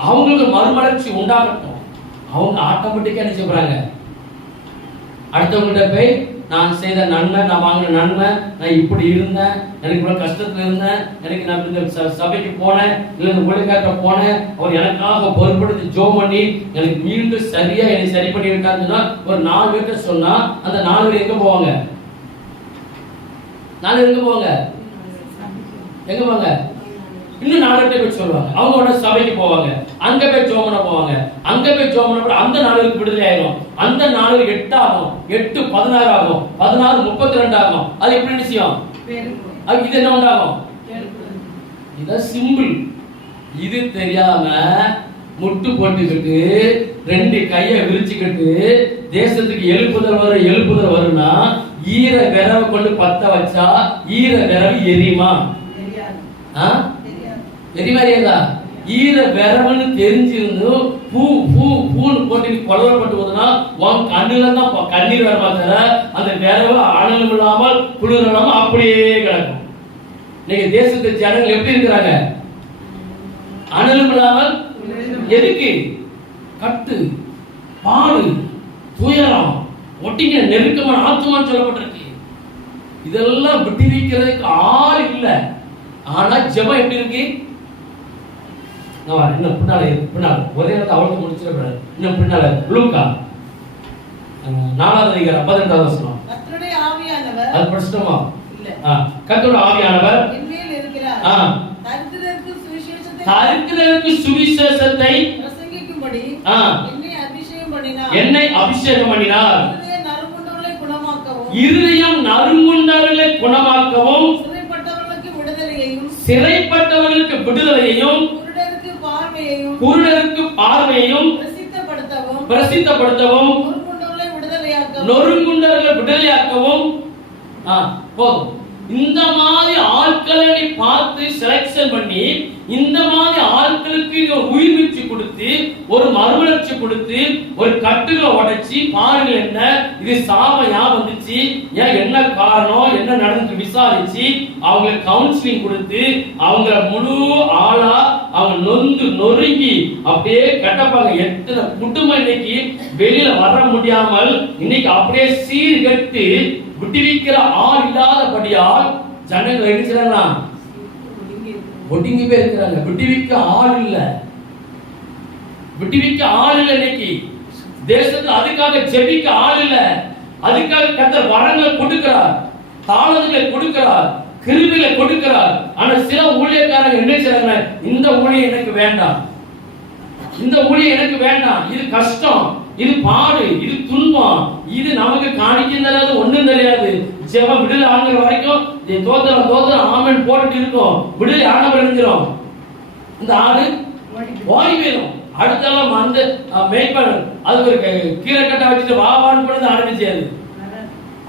அவங்களுக்கு மறுமலர்ச்சி உண்டாகட்டும். அவங்க ஆட்டோமேட்டிக்கா என்ன செய்யறாங்க? அடுத்தவங்கள்ட்ட போய் நான் செய்த நன்மை, நான் வாங்கின நன்மை, நான் இப்படி இருந்தேன், எனக்கு இவ்வளவு கஷ்டத்துல இருந்தேன், எனக்கு நான் இந்த சபைக்கு போனேன், இல்ல இந்த ஒழுங்காட்ட போனேன், அவர் எனக்காக பொறுப்படுத்தி ஜோம் பண்ணி எனக்கு மீண்டும் சரியா என்னை சரி பண்ணி இருக்காருன்னா ஒரு 4 பேர்கிட்ட சொன்னா அந்த 4 பேர் எங்க போவாங்க? 4 பேர் எங்க போவாங்க? எங்க போவாங்க? இன்னும் 4 பேர்கிட்ட போய் சொல்லுவாங்க. அவங்க உடனே சபைக்கு போவாங்க, அங்க போய் ஜோம் பண்ண போவாங்க, அங்க போய் ஜோம் பண்ண அந்த 4 பேருக்கு விடுதலை ஆயிடும். அந்த 4 8 ஆகும், 8 16 ஆகும், 16 32 ஆகும். அது எப்படி நிச்சயம்? இது என்ன உண்டாகும்? இது சிம்பிள். இது தெரியாம முட்டு போட்டுக்கிட்டு 2 கையை விரிச்சுக்கிட்டு தேசத்துக்கு எழுப்புதல் வரும்னா ஈர விரவை கொண்டு பத்த வச்சா ஈர விரவு எரியுமா? எரிமாரியா? ஈர விரவன்னு தெரிஞ்சிருந்து பூன்னு போட்டு கொலவப்பட்டு போதுன்னா உன் கண்ணுல தான் கண்ணீர் வர மாட்டார. அந்த விரவு அனலும் இல்லாமல் குளிர் இல்லாமல் அப்படியே கிடக்கும். நீங்க தேசத்து ஜனங்கள் எப்படி இருக்கிறாங்க? அனலும் இல்லாமல். எதுக்கு? கட்டு, பாடு, துயரம், ஒட்டிங்க நெருக்கமான ஆத்துமான்னு சொல்லப்பட்டிருக்கு. இதெல்லாம் விடுவிக்கிறதுக்கு ஆள் இல்லை. ஆனா ஜெபம் எப்படி இருக்கு? இன்னும் பின்னால ஒரே அவளுக்கு முடிச்சிடக்கூடாது. இன்னும் பின்னால லூக்கா 4வது அதிகாரம் 18வது வசனம். கர்த்தருடைய ஆவியானவர், அது படிச்சிட்டோமா? கர்த்தருடைய ஆவியானவர் என்மேல் இருக்கிறார். தரித்திரருக்கு சுவிசேஷத்தை பிரசங்கிக்கும்படி என்னை அபிஷேகம் பண்ணினார். இருதயம் நறுங்குண்டவர்களை குணமாக்கவும் சிறைப்பட்டவர்களுக்கு விடுதலையையும் குருடருக்கு பார்வையையும் பிரசித்தப்படுத்தவும் நொறுங்குண்டவர்களை விடுதலையாக்கவும் போதும். இந்த மாதிரி ஆட்களை நீ பார்த்து செலக்ஷன் பண்ணி இந்த மாதிரி ஆட்களுக்கு ஒரு உயிர்மீச்சு கொடுத்து ஒரு மறுமலர்ச்சி கொடுத்து ஒரு கட்டுகளை உடைச்சி பாருங்க என்ன இது சாவையா வந்துச்சு, ஏன் என்ன காரணம் என்ன நடந்து விசாரிச்சு அவங்களுக்கு கவுன்சிலிங் கொடுத்து அவங்கள முழு ஆளா அவங்க நொந்து நொறுங்கி அப்படியே கட்டப்பாங்க. எத்தனை குடும்பம் இன்னைக்கு வெளியில வர முடியாமல் இன்னைக்கு அப்படியே சீர்கட்டு விட்டுவிக்கிற ஆள் இல்லாதபடியால் ஜனங்கள் என்ன செய்யறாங்க, ஒடுங்கி போய் இருக்கிறாங்க. விட்டுவிக்க ஆள் இல்ல, விட்டுவிக்க ஆள் இல்ல. இன்னைக்கு தேசத்துல அதுக்காக ஜெபிக்க ஆள் இல்ல. அதுக்காக கர்த்தர் வரங்களை கொடுக்கிறார், தாளங்களை கொடுக்கிறார், கிருபைகளை கொடுக்கிறார். ஆனா சில ஊழியக்காரங்க என்ன செய்றாங்க, இந்த ஊழியம் எனக்கு வேண்டாம், இந்த ஊழியம் எனக்கு வேண்டாம், இது கஷ்டம், இது பாடு, இது துன்பம், இது நமக்கு காணிக்கிறது ஒண்ணும் தெரியாது. ஜெபம் விடுதலை ஆகிற வரைக்கும் தோத்திரம் தோத்திரம் ஆமென் போட்டுட்டு இருக்கோம். விடுதலை ஆனவர் எழுந்துரும், இந்த ஆடு ஓடி போயிடும். அடுத்தெல்லாம் அந்த மேய்ப்பன் அது ஒரு கீரை கட்டை வச்சுட்டு வாவான்னு கூட ஆரம்பிச்சாது.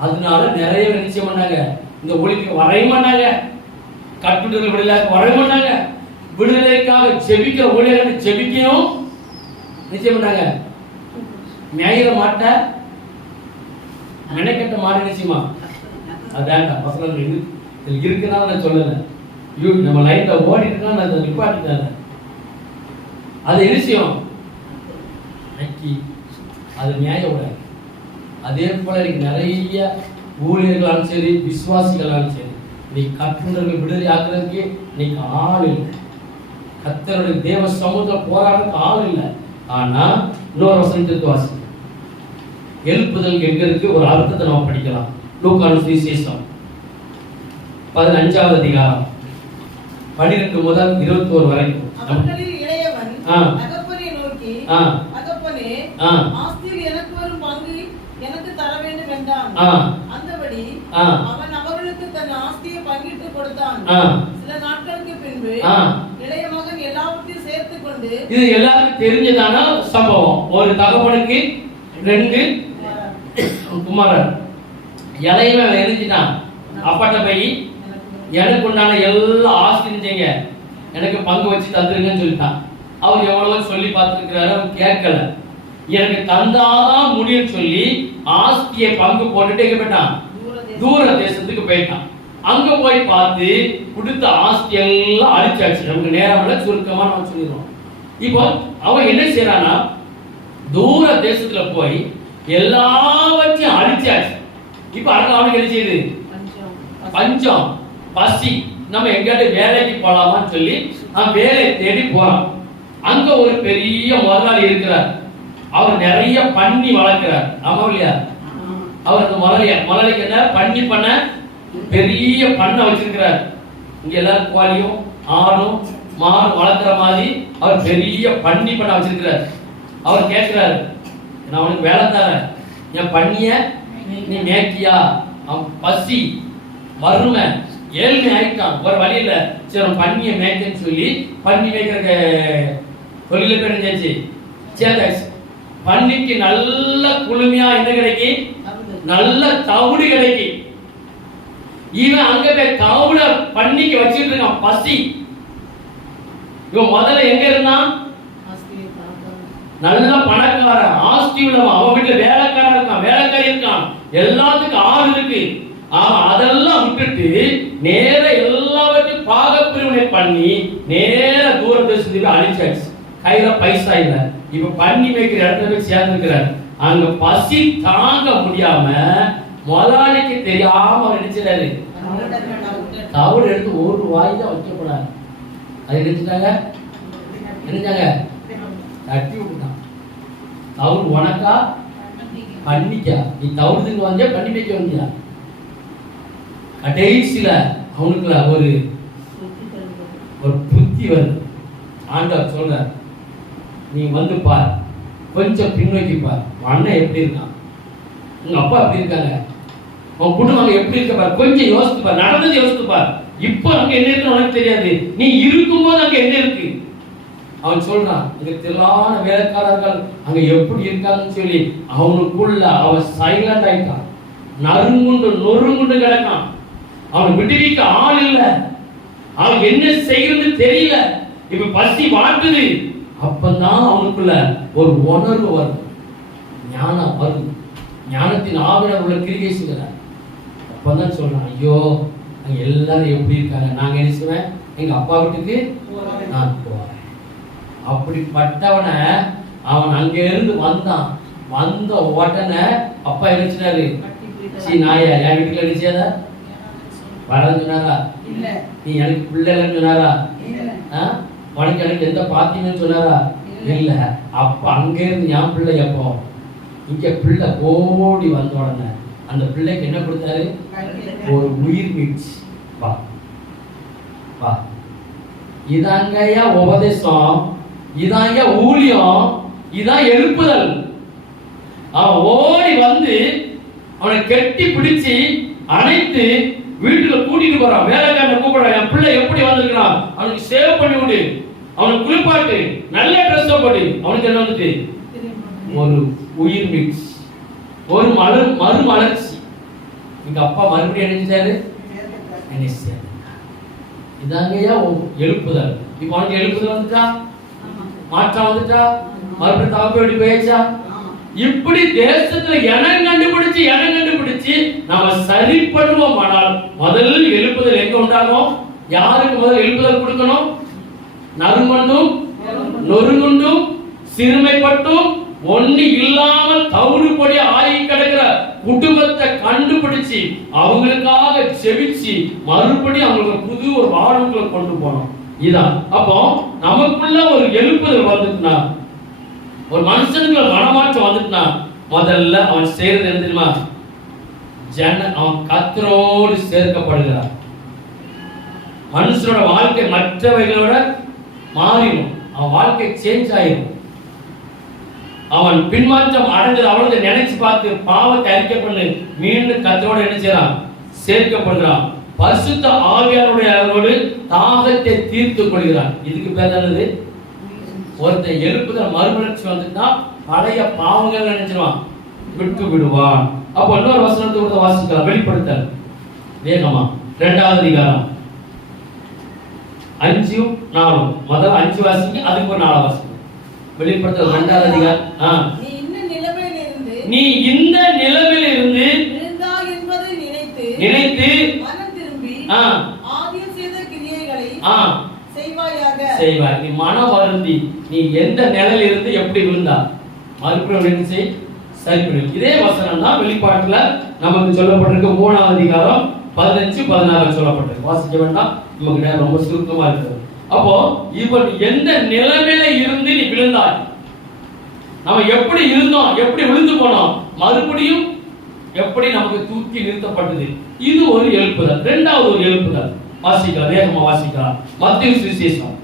அதனால நிறைய நிச்சயம் பண்ணாங்க, இந்த ஒளிக்கு வரைய மாட்டாங்க, கட்டுடல் விடுதலை வரைய மாட்டாங்க. விடுதலைக்காக ஜெபிக்கிற ஊழியர்கள் ஜெபிக்கணும் நிச்சயம் பண்ணாங்க. மேயிற மாட்ட மெனக்கட்ட மாடு நிச்சயமா அதான்டா பசங்க இருக்குன்னா நான் சொல்லல, நம்ம லைன்ல ஓடிட்டு நான் நிப்பாட்டிட்டாங்க. அது நிச்சயம் அது நியாயம். அதே போல நிறைய ஊழியர்களாலும் சரி விசுவாசிகளாலும் சரி நீ கட்டுண்டர்கள் விடுதலை ஆக்குறதுக்கு நீங்க ஆள் இல்லை. கர்த்தருடைய தேவ சமூகத்துல போராடுறதுக்கு ஆள் இல்லை. ஆனா இன்னொரு வசனத்திற்கு வாசி, எழுப்புதல் என்கிறதுக்கு ஒரு அர்த்தத்தை நம்ம படிக்கலாம். லூக்கான சுவிசேஷம் 15வது அதிகாரம் 12 முதல் 21 வரைக்கும். அவர்களில் இளையவன் தகப்பனை நோக்கி, தகப்பனே, ஆஸ்தியில் எனக்கு வரும் பங்கு எனக்கு தர வேண்டும் என்றான். அந்தபடி அவன் அவர்களுக்கு தன் ஆஸ்தியை பங்கிட்டு கொடுத்தான். சில நாட்களுக்கு பின்பு இளைய மகன் எல்லாவற்றையும் சேர்த்து கொண்டு, இது எல்லாருக்கும் தெரிஞ்சதான சம்பவம். ஒரு தகப்பனுக்கு 2 குமாரர். இளையவன் எழுதிட்டான், அப்பாட்ட போய் எனக்கு உண்டான எல்லா ஆஸ்தியும் எனக்கு பங்கு வச்சு தந்துருங்கன்னு சொல்லிட்டான். அவர் எவ்வளவோ சொல்லி பார்த்துருக்கிறாரு, அவர் கேட்கல. எனக்கு தந்தாதான் முடியும்னு சொல்லி ஆஸ்தியை பங்கு போட்டுட்டு எங்க போயிட்டான், தூர தேசத்துக்கு போயிட்டான். அங்க போய் பார்த்து கொடுத்த ஆஸ்தி எல்லாம் அழிச்சாச்சு. நமக்கு நேரம் சுருக்கமா நம்ம சொல்லிடுறோம். இப்போ அவன் என்ன செய்யறானா, தூர தேசத்துல போய் எல்லாவற்றையும் அழிச்சாச்சு. இப்ப அவனுக்கு என்ன செய்யுது, பஞ்சம் பசி, நம்ம எங்கிட்ட வேலைக்கு போலாமான்னு சொல்லி அவன் வேலை தேடி போறான். அங்க ஒரு பெரிய முதலாளி இருக்கிறார், அவர் நிறைய பன்னி வளர்க்கிறார். ஆமா இல்லையா? அவர் அந்த முதலாளிக்கு என்ன பன்னி பண்ண பெரிய பண்ணை வச்சிருக்கிறார். இங்க எல்லாரும் கோழியும் ஆடும் மாடும் வளர்க்கிற மாதிரி அவர் பெரிய பன்னி பண்ண வச்சிருக்கிறார். அவர் கேட்கிறாரு, நான் அவனுக்கு வேலை தரேன், என் பண்ணிய நீ மேய்க்கியா? அவன் பசி வறுமை ஏழ்மை ஆயிட்டான், ஒரு வழியில சரி பண்ணிய மேய்க்கன்னு சொல்லி பண்ணி மேய்க்கிற தொழில பெருஞ்சாச்சு சேதாச்சு. பண்ணிக்கு நல்ல குளுமையா என்ன கிடைக்கி, நல்ல தவிடு கிடைக்கி. இவன் அங்க போய் தவிட பண்ணிக்கு வச்சிட்டு இருக்கான், பசி. இவன் முதல்ல எங்க இருந்தான், நல்ல பணக்காரன், ஆஸ்தி உள்ளவன். அவன் வீட்டுல வேலைக்காரன் இருக்கான், வேலைக்காரி இருக்கான், எல்லாத்துக்கும் ஆள் இருக்கு. அதெல்லாம் விட்டுட்டு நேர எல்லாவற்றையும் பாகப்பிரிவினை பண்ணி நேர தூர தேசத்துக்கு அழிச்சாச்சு. கையில பைசா இல்ல. இப்ப பண்ணி வைக்கிற இடத்துல போய் சேர்ந்துக்கிறார். அங்க பசி தாங்க முடியாம முதலாளிக்கு தெரியாம அவர் நினைச்சாரு, தவிடு எடுத்து ஒரு வாய் தான் வைக்கப்படாது. அது நினைச்சிட்டாங்க, நினைச்சாங்க தட்டி விட்டுட்டான். தவிடு உனக்கா பண்ணிக்கா, நீ தவிடுக்கு வந்தியா பண்ணி வைக்க வந்தியா? கடைசியில அவனுக்குள்ள ஒரு புத்தி வருது. ஆண்டவர் சொல்றார், நீ வந்து பார், கொஞ்சம் பின்னோக்கி பார், அண்ணன் எப்படி இருக்கான், உங்க அப்பா எப்படி இருக்காங்க, உன் குடும்பம் எப்படி இருக்க பார், கொஞ்சம் யோசித்து பார், நடந்தது யோசித்து பார். இப்ப அங்க என்ன இருக்குன்னு உனக்கு தெரியாது, நீ இருக்கும்போது அங்க என்ன இருக்கு. அவன் சொல்றான், இந்த திரளான வேலைக்காரர்கள் அங்க எப்படி இருக்காங்கன்னு சொல்லி அவனுக்குள்ள அவன் சைலண்ட் ஆயிட்டான். நறுங்குண்டு நொறுங்குண்டு கிடக்கான். அவன் விடுவிக்க ஆள் இல்ல. அவன் என்ன செய்யறது தெரியல. இப்ப பசி வாட்டுது. அப்பதான் அவனுக்குள்ள ஒரு உணர்வு வரும், ஞானம் வரும். ஞானத்தின் ஆவியானவர் உள்ள கிரியை செய்கிறார். அப்பதான் சொல்றான், ஐயோ அங்க எல்லாரும் எப்படி இருக்காங்க, நாங்க என்ன செய்வேன், எங்க அப்பா வீட்டுக்கு நான் போறேன். அப்படிப்பட்டவனை அவன் அங்க இருந்து வந்தான். வந்த உடனே அப்பா நினைச்சாரு, சீ நாயா என் வீட்டுல நினைச்சாத வரன்னு சொன்னாரா, நீ எனக்கு பிள்ளை இல்லைன்னு சொன்னாரா, உனக்கு எனக்கு எந்த பாத்தீங்கன்னு சொன்னாரா, இல்ல. அப்ப அங்க இருந்து என் பிள்ளை எப்போ இங்க பிள்ளை ஓடி வந்த உடனே அந்த பிள்ளைக்கு என்ன கொடுத்தாரு, ஒரு உயிர் மீட்சி. வா வா, இதாங்கய்யா உபதேசம், இதாங்க ஊழியம், இதான் எழுப்புதல். அவன் ஓடி வந்து அவனை கெட்டி பிடிச்சு அணைத்து வீட்டுல கூட்டிட்டு போறான். வேலைக்காரனை கூப்பிடுறான், என் பிள்ளை எப்படி வந்திருக்கிறான், அவனுக்கு சேவ் பண்ணி விடு, அவனுக்கு குளிப்பாட்டு, நல்ல ட்ரெஸ் போட்டு. அவனுக்கு என்ன வந்துட்டு, ஒரு உயிர் மீட்சி, ஒரு மறுமலர்ச்சி. எங்க அப்பா மறுபடியும் நினைச்சாரு, இதாங்கய்யா எழுப்புதல். இப்ப அவனுக்கு எழுப்புதல் வந்துட்டா, மாற்றம் வந்துட்டா, மறுபடியும் தவப்ப எப்படி போயிடுச்சா. இப்படி தேசத்துல இனம் கண்டுபிடிச்சு நாம சரி பண்ணுவோம். ஆனால் முதல் எழுப்புதல் எங்க உண்டாகும், யாருக்கு முதல் எழுப்புதல் கொடுக்கணும், நறுமண்டும் நொறுங்குண்டும் சிறுமைப்பட்டும் ஒண்ணு இல்லாமல் தவிடுபடி ஆகி கிடக்கிற குடும்பத்தை கண்டுபிடிச்சு அவங்களுக்காக செவிச்சு மறுபடியும் அவங்களுக்கு புது ஒரு வாழ்வுகளை கொண்டு போனோம். இதான் அப்போ நமக்குள்ள ஒரு எழுப்புதல் வந்துட்டுனா, ஒரு மனுஷனுக்கு மனமாற்றம் வந்துட்டுனா, முதல்ல அவன் செய்யறது என்ன தெரியுமா, அவன் கர்த்தரோடு சேர்க்கப்படுகிறான். மனுஷனோட வாழ்க்கை மற்றவைகளோட மாறிடும், அவன் வாழ்க்கை சேஞ்ச் ஆயிடும். அவன் பின்மாற்றம் அடைஞ்சது அவனுக்கு நினைச்சு பார்த்து பாவத்தை அறிக்கை பண்ணு, மீண்டும் கர்த்தரோடு என்ன செய்யறான், சேர்க்கப்படுகிறான். பரிசுத்த ஆவியானவரோடு தாகத்தை தீர்த்துக் கொள்கிறான். இதுக்கு பேர் என்னது, ஒருத்தன் எழுப்புதல் மறுமலர்ச்சி வந்துட்டா பழைய பாவங்கள் நினைச்சிருவான், விட்டு விடுவான். அப்ப இன்னொரு வசனத்தை கூட வாசிக்கலாம், வெளிப்படுத்தல் வேகமா 2வது அதிகாரம் 5-4. முதல்ல 5 வாசிங்க, அதுக்கு ஒரு 4 வாசிங்க. வெளிப்படுத்தல் 2வது அதிகாரம். நீ இந்த நிலைமையில இருந்து நினைத்து ஆதியில் செய்த கிரியைகளை செய்வாய். நீ மன வருந்தி நீ எந்த நிலையில இருந்து எப்படி விழுந்தா மறுபடியும் என்ன செய், சரி பண்ணு. இதே வசனம் தான் வெளிப்பாட்டுல நமக்கு சொல்லப்பட்டிருக்கு. 3வது அதிகாரம் 15-16 சொல்லப்பட்டிருக்கு. வாசிக்க வேண்டாம், நமக்கு ரொம்ப சுருக்கமா இருக்கு. அப்போ இவன் எந்த நிலைமையில இருந்து நீ விழுந்தாய், நம்ம எப்படி இருந்தோம், எப்படி விழுந்து போனோம், மறுபடியும் எப்படி நமக்கு தூக்கி நிறுத்தப்பட்டது. இது ஒரு எழுப்புதல். 2வது ஒரு எழுப்புதல் வாசிக்கலாம், வேகமா வாசிக்கலாம். மத்தேயு சுவிசேஷம்.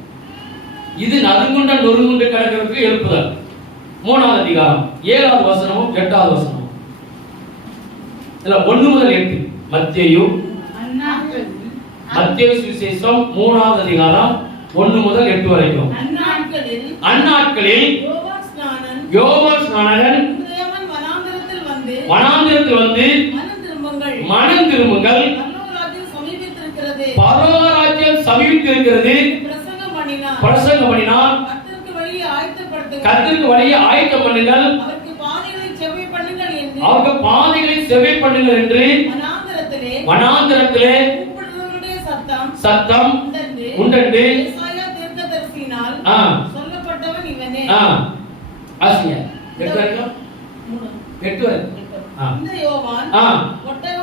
இது நறுங்குண்ட நொறுங்குண்டு கிடக்கிறதுக்கு எழுப்புதல். 3வது அதிகாரம் 7வது வசனமும் 8வது வசனமும். இல்ல 1 முதல் 8. மத்தேயு சுவிசேஷம் 3வது அதிகாரம் 1 முதல் 8 வரைக்கும். அந்நாட்களில் யோவான் ஸ்நானகன் வனாந்திரத்தில் வந்து மனம் திரும்புங்கள், பரலோக ராஜ்யம் சமீபித்திருக்கிறது பிரசங்கம் பண்ணினான். கர்த்தருக்கு வழியை ஆயத்தம் பண்ணுங்கள், அவருக்கு பாதைகளை செவ்வை பண்ணுங்கள் என்று வனாந்திரத்திலே சத்தம் உண்டென்று சொல்லப்பட்டவன் இவனே. ஆசியா 8 வரைக்கும் 8 வரைக்கும். இந்த யோவான் ஒட்டக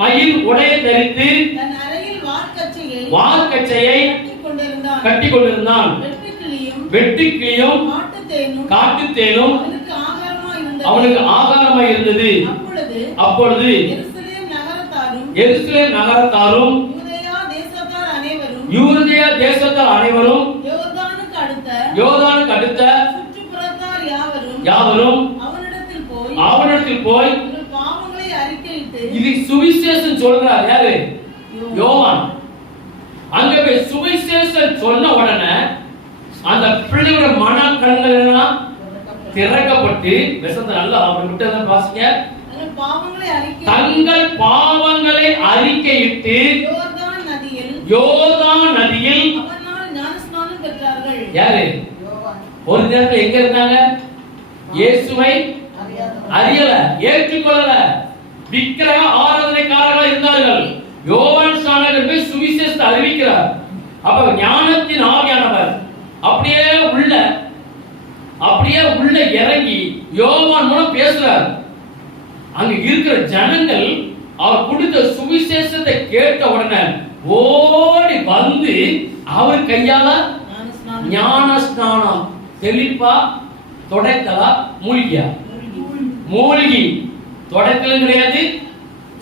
மயில் உடைய தரித்து தன் அறையில் வார்க்கச்சையை கட்டிக் கொண்டிருந்தான். வெட்டுக்கிளியும் காட்டுத்தேனும் அவனுக்கு ஆகாரமாய் இருந்தது. அப்பொழுது எருசலேம் நகரத்தாரும் யூதேயா தேசத்தார் அனைவரும் யோர்தானுக்கு அடுத்த யாவரும் அவனிடத்தில் போய் இது சுவிசேஷம் சொல்றார். யாரு? யோவான். அங்க போய் சுவிசேஷம் சொன்ன உடனே அந்த பிள்ளையோட மன கண்கள் எல்லாம் திறக்கப்பட்டு விஷத்தை நல்லா அப்படி விட்டு வாசிங்க. தங்கள் பாவங்களை அறிக்கையிட்டு யோர்தான் நதியில் யாரு ஒரு நேரத்தில் எங்க இருந்தாங்க? இயேசுவை அறியல, ஏற்றுக்கொள்ளல, விக்கிரக ஆராதனைக்காரர்களாக இருந்தார்கள். யோவான் ஸ்நானகர் போய் சுவிசேஷத்தை அறிவிக்கிறார். அப்ப ஞானத்தின் ஆவியானவர் அப்படியே உள்ள இறங்கி யோவான் மூலம் பேசுறார். அங்க இருக்கிற ஜனங்கள் அவர் கொடுத்த சுவிசேஷத்தை கேட்ட உடனே ஓடி வந்து அவர் கையால ஞான ஸ்நானம், தெளிப்பா தொடைத்தலா மூழ்கியா? மூழ்கி. தொடைத்தலும் கிடையாது,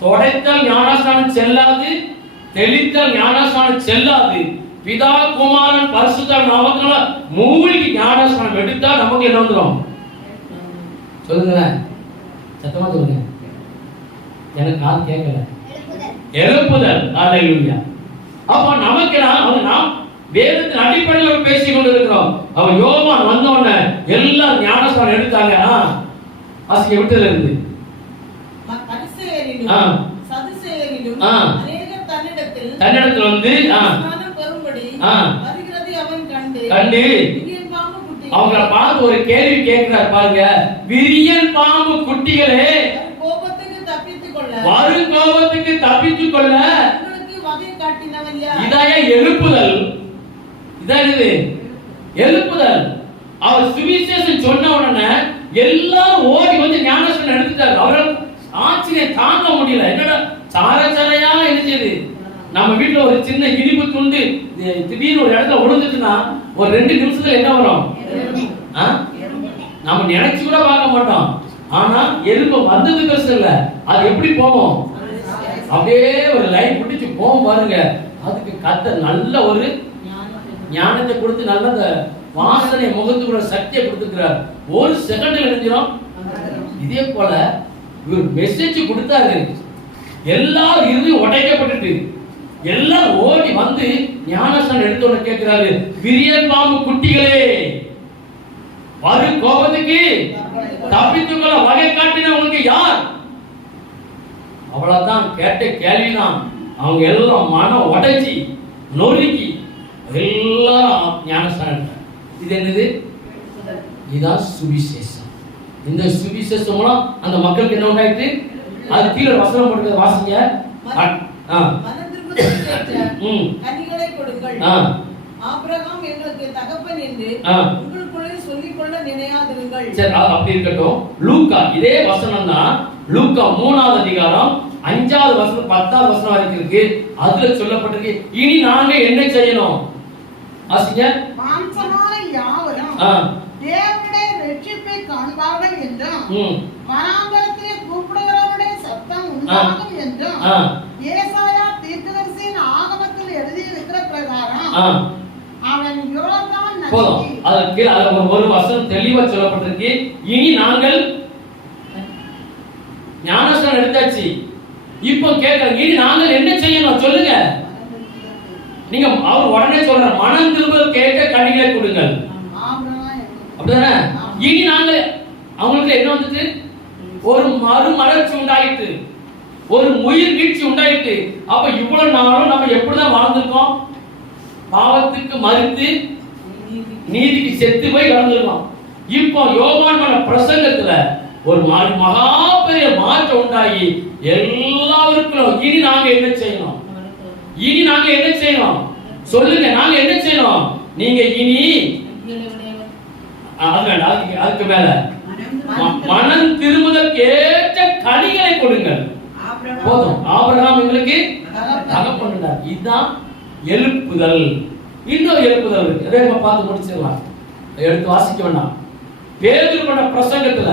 தொடைத்தல் ஞானஸ்நானம் செல்லாது, தெளித்தல் ஞானஸ்நானம் செல்லாது. பிதா குமாரன் பரிசுத்த நாமத்தினால மூழ்கி ஞானஸ்நானம் எடுத்தா நமக்கு என்ன வந்துரும்? சொல்லுங்க, சத்தமா சொல்லுங்க. எனக்கு காது கேட்கல. எழுப்புதல். அல்லேலூயா. அப்ப நமக்கு நாம் வேதத்தின் அடிப்படையில் பேசிக் கொண்டிருக்கிறோம். அவன் யோவான் வந்த உடனே எல்லாம் ஞானஸ்நானம் எடுத்தாங்க. வாசிக்க விட்டதுல இருந்து தன்னிடத்தில் வந்து கண்டு அவங்களை பார்த்து ஒரு கேள்வி கேட்கிறார் பாருங்க. விரியன் பாம்பு குட்டிகளே, வரும் கோபத்துக்கு தப்பித்துக் கொள்ள இதாய எழுப்புதல். இதான் இது எழுப்புதல். அவர் சுவிசேஷம் சொன்ன உடனே எல்லாரும் ஓடி வந்து ஞானஸ்நானம் எடுத்துட்டாரு. அவரால் ஆச்சரியம் தாங்க முடியல. என்னடா சாரச்சாரையா இருந்துச்சு. நம்ம வீட்டுல ஒரு சின்ன இனிப்பு துண்டு திடீர்னு ஒரு இடத்துல விழுந்துச்சுன்னா ஒரு 2 நிமிஷத்துல என்ன வரும்? நம்ம நினைச்சு கூட பார்க்க மாட்டோம். ஆனா எறும்பு வந்தது பெருசு இல்ல, அது எப்படி போகும்? அப்படியே ஒரு லைன் பிடிச்சு போகும் பாருங்க. அதுக்கு கர்த்தர் நல்ல ஒரு ஞானத்தை கொடுத்து நல்ல அந்த வாசனை முகத்துக்குள்ள சக்தியை கொடுத்துக்கிறார். ஒரு செகண்ட்ல நினைக்கிறோம். இதே போல ஒரு மெசேஜ் கொடுத்தாரு. எல்லாரும் இறுதி உடைக்கப்பட்டு எல்லாரும் ஓடி வந்து ஞானஸ்நானம் எடுத்தோன்னு கேட்கிறாரு. விரியன் பாம்பு குட்டிகளே, வரும் கோபத்துக்கு தப்பித்துக்கொள்ள வகை காட்டினவங்களுக்கு யார்? அவ்வளவுதான். கேட்ட கேள்விதான். அவங்க எல்லாம் மனம் உடைச்சி நொறுக்கி எல்லாம் ஞானஸ்நானம். இது என்னது? இதுதான் சுவிசேஷம். இந்த சுவிசேஷம் மூலம் அந்த மக்களுக்கு என்ன உண்டாயிட்டு? அது கீழே வசனம் போட்டு வாசிங்க. கனிகளை கொடுங்கள். ஆபிரகாம் எங்களுக்கு தகப்பன் என்று உங்களுக்குள்ளே சொல்லிக் கொள்ள நினையாதிருங்கள். சரி, அப்படி இருக்கட்டும். லூக்கா இதே வசனம் தான். லூக்கா 3வது அதிகாரம் 5வது வசனம் 10வது வசனம் வரைக்கும் இருக்கு. அதுல சொல்லப்பட்டிருக்கு, இனி நாங்க என்ன செய்யணும்? வாசிங்க. மாம்சமான யாவரும் தேவனுடைய ரட்சிப்பை காண்பார்கள் என்றும் வனாந்தரத்திலே கூப்பிடுகிறவருடைய சத்தம் உண்டாகும் என்றும் ஏசாயா தீர்க்கதரிசியின் ஆகமத்தில் எழுதியிருக்கிற பிரகாரம் அவன் யோர்தான் நதியில். அதற்கு ஒரு வசனம் தெளிவா சொல்லப்பட்டிருக்கு. இனி நாங்கள் ஞானஸ்நானம் எடுத்தாச்சு. இப்போ கேட்கறேன், இனி நாங்கள் என்ன செய்யணும் சொல்லுங்க. நீங்க அவர் உடனே சொல்ற மனம் திரும்பல் கேட்க கனிகளை கொடுங்கள். அப்படிதானே? இனி நாங்கள் அவங்களுக்கு என்ன வந்துட்டு? ஒரு மறுமலர்ச்சி உண்டாயிட்டு, ஒரு உயிர் வீழ்ச்சி உண்டாயிட்டு. அப்ப இவ்வளவு நாளும் நம்ம எப்படிதான் வாழ்ந்திருக்கோம்? பாவத்துக்கு மறுத்து நீதிக்கு செத்து போய் வாழ்ந்திருக்கோம். இப்போ யோவான் பண்ண பிரசங்கத்துல ஒரு மகா பெரிய மாற்றம் உண்டாகி எல்லாருக்கும் இனி நாங்க என்ன செய்யணும்? இனி நாங்க என்ன செய்யணும் சொல்லுங்க. நாங்க என்ன செய்யணும்? நீங்க இனி அதுக்கு மேல மனம் திரும்புதல் கேட்ட கனிகளை கொடுங்கள். போதும். ஆபிரகாம் எங்களுக்கு தகப்பன்றார். இதுதான் எழுப்புதல். இன்னொரு எழுப்புதல் இருக்கு. அதை நம்ம பார்த்து முடிச்சிடலாம். எடுத்து வாசிக்க வேண்டாம். பேதுரு பண்ண பிரசங்கத்துல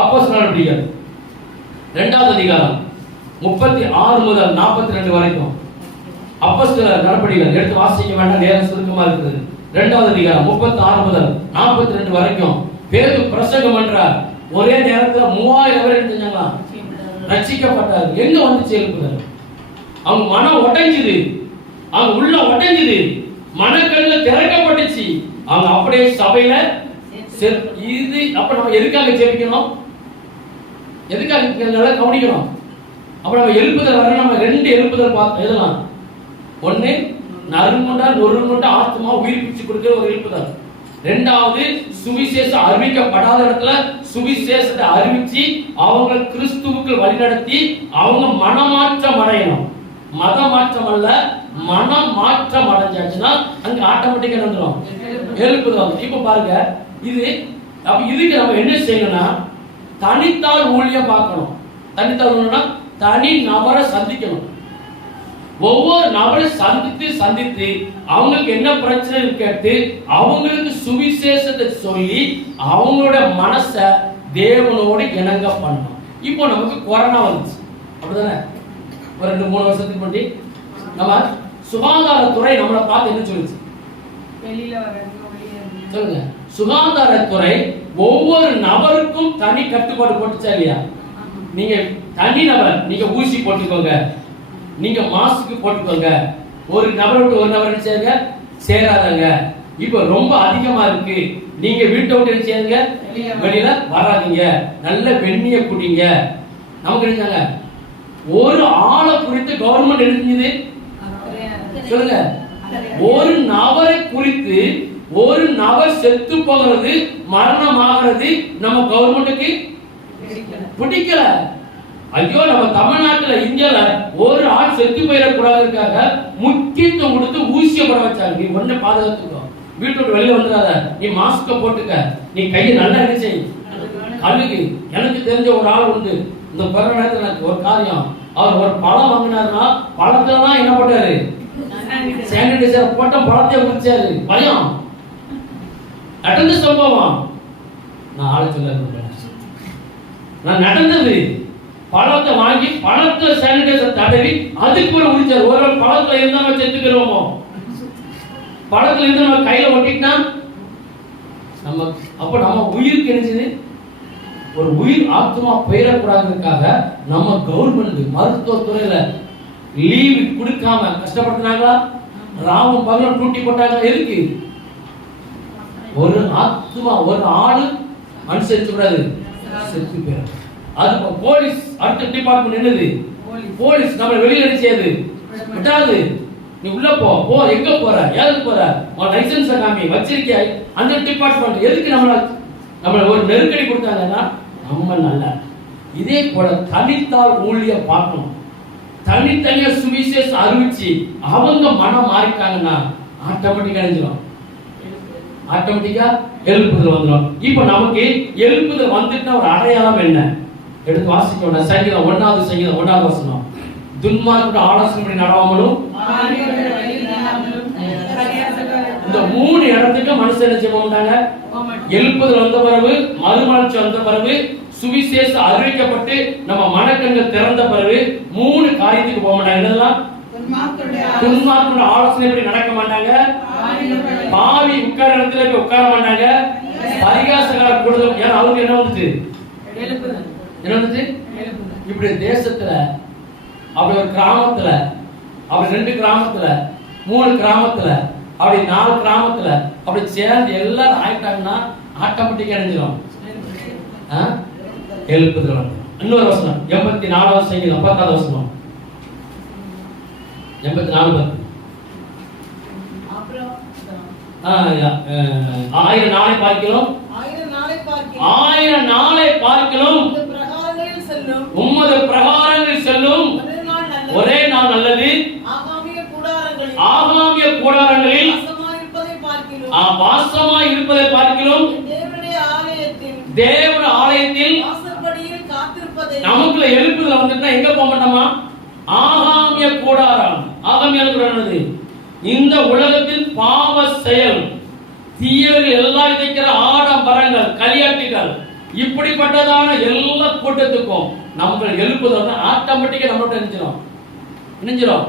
அப்போஸ்தலர் நடவடிக்கைகள் 2வது அதிகாரம் 36 முதல் 42 வரைக்கும் அப்போஸ்தலர் நடவடிக்கைகள் எடுத்து வாசிக்க வேண்டாம், நேரம் சுருக்கமா இருக்குது. 2வது அதிகாரம் 36 முதல் 42 வரைக்கும் பேதுரு பிரசங்கம் பண்றார். ஒரே நேரத்துல 3000 பேர் செஞ்சாங்களாம், ரட்சிக்கப்பட்டார். எங்க வந்துச்சு எழுப்புதல்? அவங்க மனம் உடைஞ்சுது. அவங்க உள்ள உடைஞ்சுது, மனக்கண்கள் திறக்கப்பட்டுச்சு. அவங்க அப்படியே சபையில இது. அப்ப நம்ம எதுக்காக ஜெபிக்கணும்? எதுக்காக நல்லா கவனிக்கணும். அப்ப நம்ம எழுப்புதல் வர நம்ம 2 எழுப்புதல் பார்த்து எழுதலாம். ஒண்ணு நறுமுண்டா நொறுமுண்டா ஆத்மா உயிர்ப்பிச்சு கொடுக்கிற ஒரு எழுப்புதல். 2வது சுவிசேஷம் அறிவிக்கப்படாத இடத்துல சுவிசேஷத்தை அறிவிச்சு அவங்க கிறிஸ்துவுக்கு வழிநடத்தி அவங்க மனமாற்றம் அடையணும். மத மாற்றம் அல்ல, மனமாற்றம் அடைஞ்சாச்சுன்னா அங்க ஆட்டோமேட்டிக்கா வந்துடும் எழுப்புதல். இப்ப பாருங்க, இது அப்ப இதுக்கு நம்ம என்ன செய்யணும்னா தனித்தாள் ஊழியம் பார்க்கணும். தனித்தாள் ஊழியம்னா தனி நபரை சந்திக்கணும். ஒவ்வொரு நபரை சந்தித்து அவங்களுக்கு என்ன பிரச்சனை கேட்டு அவங்களுக்கு சுவிசேஷத்தை சொல்லி அவங்களோட மனசை தேவனோட இணங்க பண்ணணும். இப்போ நமக்கு கொரோனா வந்துச்சு, அப்படிதானே? ஒரு 2-3 வருஷத்துக்கு முன்னாடி நம்ம சுகாதாரத்துறை நம்மளை பார்த்து என்ன சொல்லுச்சு? வெளியில வர சொல்லுங்க. சுகாதாரத்துறை ஒவ்வொரு நபருக்கும் தனி கட்டுப்பாடு போட்டுச்சா இல்லையா? நீங்க தனி நபர், நீங்க ஊசி போட்டுக்கோங்க, நீங்க மாஸ்க் போட்டுக்கோங்க, ஒரு நபர் விட்டு ஒரு நபர் சேருங்க, சேராதங்க. இப்ப ரொம்ப அதிகமா இருக்கு, நீங்க வீட்டை விட்டு சேருங்க, வெளியில வராதீங்க, நல்ல வெந்நிய குடிங்க. நமக்கு நினைச்சாங்க ஒரு ஆளை குறித்து கவர்மெண்ட் எழுதியது சொல்லுங்க. ஒரு நபரை குறித்து ஒரு நபர் செத்து போகிறது, மரணம் ஆகிறது நம்ம கவர்மெண்ட்டுக்கு பிடிக்கல. ஐயோ, நம்ம தமிழ்நாட்டுல இந்தியால ஒரு ஆள் செத்து போயிடக்கூடாதுக்காக முக்கியத்துவம் கொடுத்து ஊசிய போட வச்சாங்க. நீ ஒண்ணு பாதுகாத்துக்கோ, வீட்டு விட்டு வெளியே வந்துடாத, நீ மாஸ்க போட்டுக்க, நீ கையை நல்லா நினைச்சு கழுகு. எனக்கு தெரிஞ்ச ஒரு ஆள் உண்டு, இந்த கொரோனா நேரத்துல எனக்கு ஒரு காரியம், அவர் ஒரு பழம் வாங்கினாருன்னா பழத்துலதான் என்ன போட்டாரு? சானிடைசர் போட்ட பழத்தையே குடிச்சாரு. பயம் நடந்த சம்பவம். நான் ஆளு சொல்ல நான் நடந்தது. பழத்தை வாங்கி பழத்தை சானிடைசர் தடவி அதுக்கு ஒரு குடிச்சாரு. ஒரு பழத்துல இருந்தா நம்ம செத்துக்கிறோமோ, பழத்துல இருந்து நம்ம கையில ஒட்டிட்டா நம்ம அப்ப நம்ம உயிருக்கு நினைச்சது ஒரு உயிர் ஆத்மா பெயரக்கூடாதுக்காக நம்ம கவர்மெண்ட் மருத்துவத்துறையில லீவு கொடுக்காம கஷ்டப்படுத்தினாங்களா? ராமம் பகலும் டூட்டி போட்டாங்க. எதுக்கு? ஒரு ஆத்மா, ஒரு ஆளு அனுசரிச்சு கூடாது, செத்து போயிடும். அது போலீஸ் அடுத்த டிபார்ட்மெண்ட் என்னது? போலீஸ் நம்ம வெளியில நினைச்சது விட்டாது. நீ உள்ள போ, எங்க போற, ஏதுக்கு போற, உன் லைசன்ஸ் காமி, வச்சிருக்கியா? அந்த டிபார்ட்மெண்ட் எதுக்கு நம்மள ஒரு நெருக்கடி கொடுத்தாங்கன்னா நம்ம நல்லா. இதே போல தனித்தால் ஊழியம் பார்க்கணும். தனித்தனியா சுவிசேஷம் அறிவிச்சு அவங்க மனம் மாறிட்டாங்கன்னா ஆட்டோமேட்டிக்கா அடைஞ்சிடும், ஆட்டோமேட்டிக்கா எழுப்புதல் வந்துடும். இப்ப நமக்கு எழுப்புதல் வந்துட்டா ஒரு அடையாளம் என்ன? எடுத்து வாசிக்கணும். சங்கீதம் 1வது சங்கீதம் 1வது வசனம். துன்மார்க்கோட ஆலோசனை நடவாமலும் இந்த 3 இடத்துக்கு மனுஷன் என்ன செய்ய மாட்டாங்க? எழுப்புதல் வந்த பிறகு, மறுமலர்ச்சி வந்த பிறகு, சுவிசேஷம் அறிவிக்கப்பட்டு நம்ம மனக்கண்கள் திறந்த பிறகு 3 காரியத்துக்கு போக மாட்டாங்க. என்னெல்லாம்? துன்மார்க்கோட ஆலோசனைப்படி நடக்க மாட்டாங்க, பாவி உட்கார இடத்துல போய் உட்கார மாட்டாங்க, பரிகாசக்கார கூடுதல். ஏன்னா அவருக்கு என்ன வந்துச்சு? என்ன வந்துச்சு? இப்படி தேசத்துல அப்படி ஒரு கிராமத்துல, அப்படி 2 கிராமத்துல, 3 கிராமத்துல, அப்படி 4 கிராமத்துல அப்படி சேர்ந்து எல்லாரும் ஆயிட்டாங்கன்னா ஆட்டோமேட்டிக்கா அடைஞ்சிடும் எழுப்புதல். இன்னொரு வசனம் 84வது சங்கீதம் 10வது வசனம். 84 1000 நாளை பார்க்கிறோம், 1000 நாளை பார்க்கிறோம், உமது பிரகாரங்களில் செல்லும் ஒரே நாள் நல்லது. ஆகாமிய கூடாரங்களில் வாசமாய் இருப்பதை பார்க்கிறோம், தேவனுடைய ஆலயத்தில் நமக்குள்ள எழுப்புதல் வந்துட்டா எங்க போக மாட்டோமா? ஆகாமிய கூடாரம். ஆகாமிய இந்த உலகத்தில் பாவ செயல், தீயவர்கள் எல்லாம் விதைக்கிற ஆடம்பரங்கள், களியாட்டுகள், இப்படிப்பட்டதான எல்லா கூட்டத்துக்கும் நமக்கு எழுப்புதல் ஆட்டோமேட்டிக்கா நம்மளோட இணைஞ்சிடும்.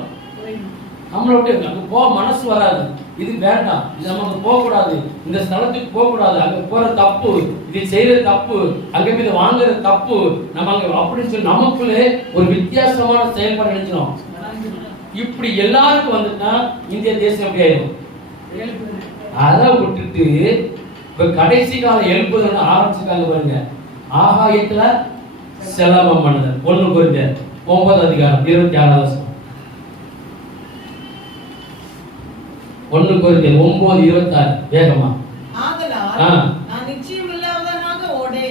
நம்மளோட அங்க போக மனசு வராது. இது வேண்டாம், இது நமக்கு போக கூடாது, இந்த ஸ்தலத்துக்கு போக கூடாது, அங்க போற தப்பு, இது செய்யறது தப்பு, அங்க போய் வாங்குறது தப்பு, நம்ம அங்க அப்படின்னு சொல்லி நமக்குள்ளே ஒரு வித்தியாசமான செயல்பாடு நினைச்சிடும். இப்படி எல்லாருக்கும் வந்துட்டா இந்திய தேசம் எப்படி ஆயிடும்? அதை விட்டுட்டு இப்ப கடைசி காலம் எழுப்புதல் ஆரம்பிச்சிருக்காங்க பாருங்க. ஆகாயத்துல சிலம்பம் பண்ணுதல். 1 கொரிந்தியர் 9:26 1 கொரிந்தியர் 9:26 வேகமா. ஆதலால்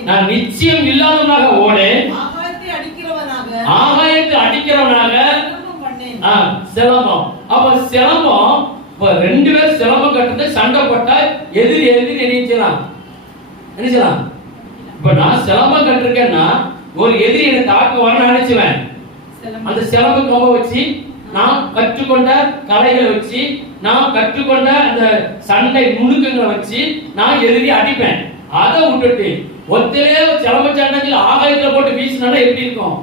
நான் நிச்சயம் இல்லாதவனாக ஓடேன், ஆகாயத்தை அடிக்கிறவனாக சிலம்பம். அப்ப சிலம்பம், இப்ப 2 பேர் சிலம்பம் கட்டுறது, சண்டை போட்டா எதிரி நினைச்சலாம். இப்ப நான் சிலம்பம் கட்டிருக்கேன்னா ஒரு எதிரி என்னை தாக்க வரணும்னு நினைச்சுவேன். அந்த சிலம்பு கொம்ப வச்சு நான் கற்றுக்கொண்ட கலைகளை வச்சு, நான் கற்றுக்கொண்ட அந்த சண்டை நுணுக்கங்களை வச்சு நான் எதிரி அடிப்பேன். அதை விட்டுட்டு ஒத்தையிலே சிலம்ப சண்டையில் ஆகாயத்துல போட்டு வீசினா எப்படி இருக்கும்?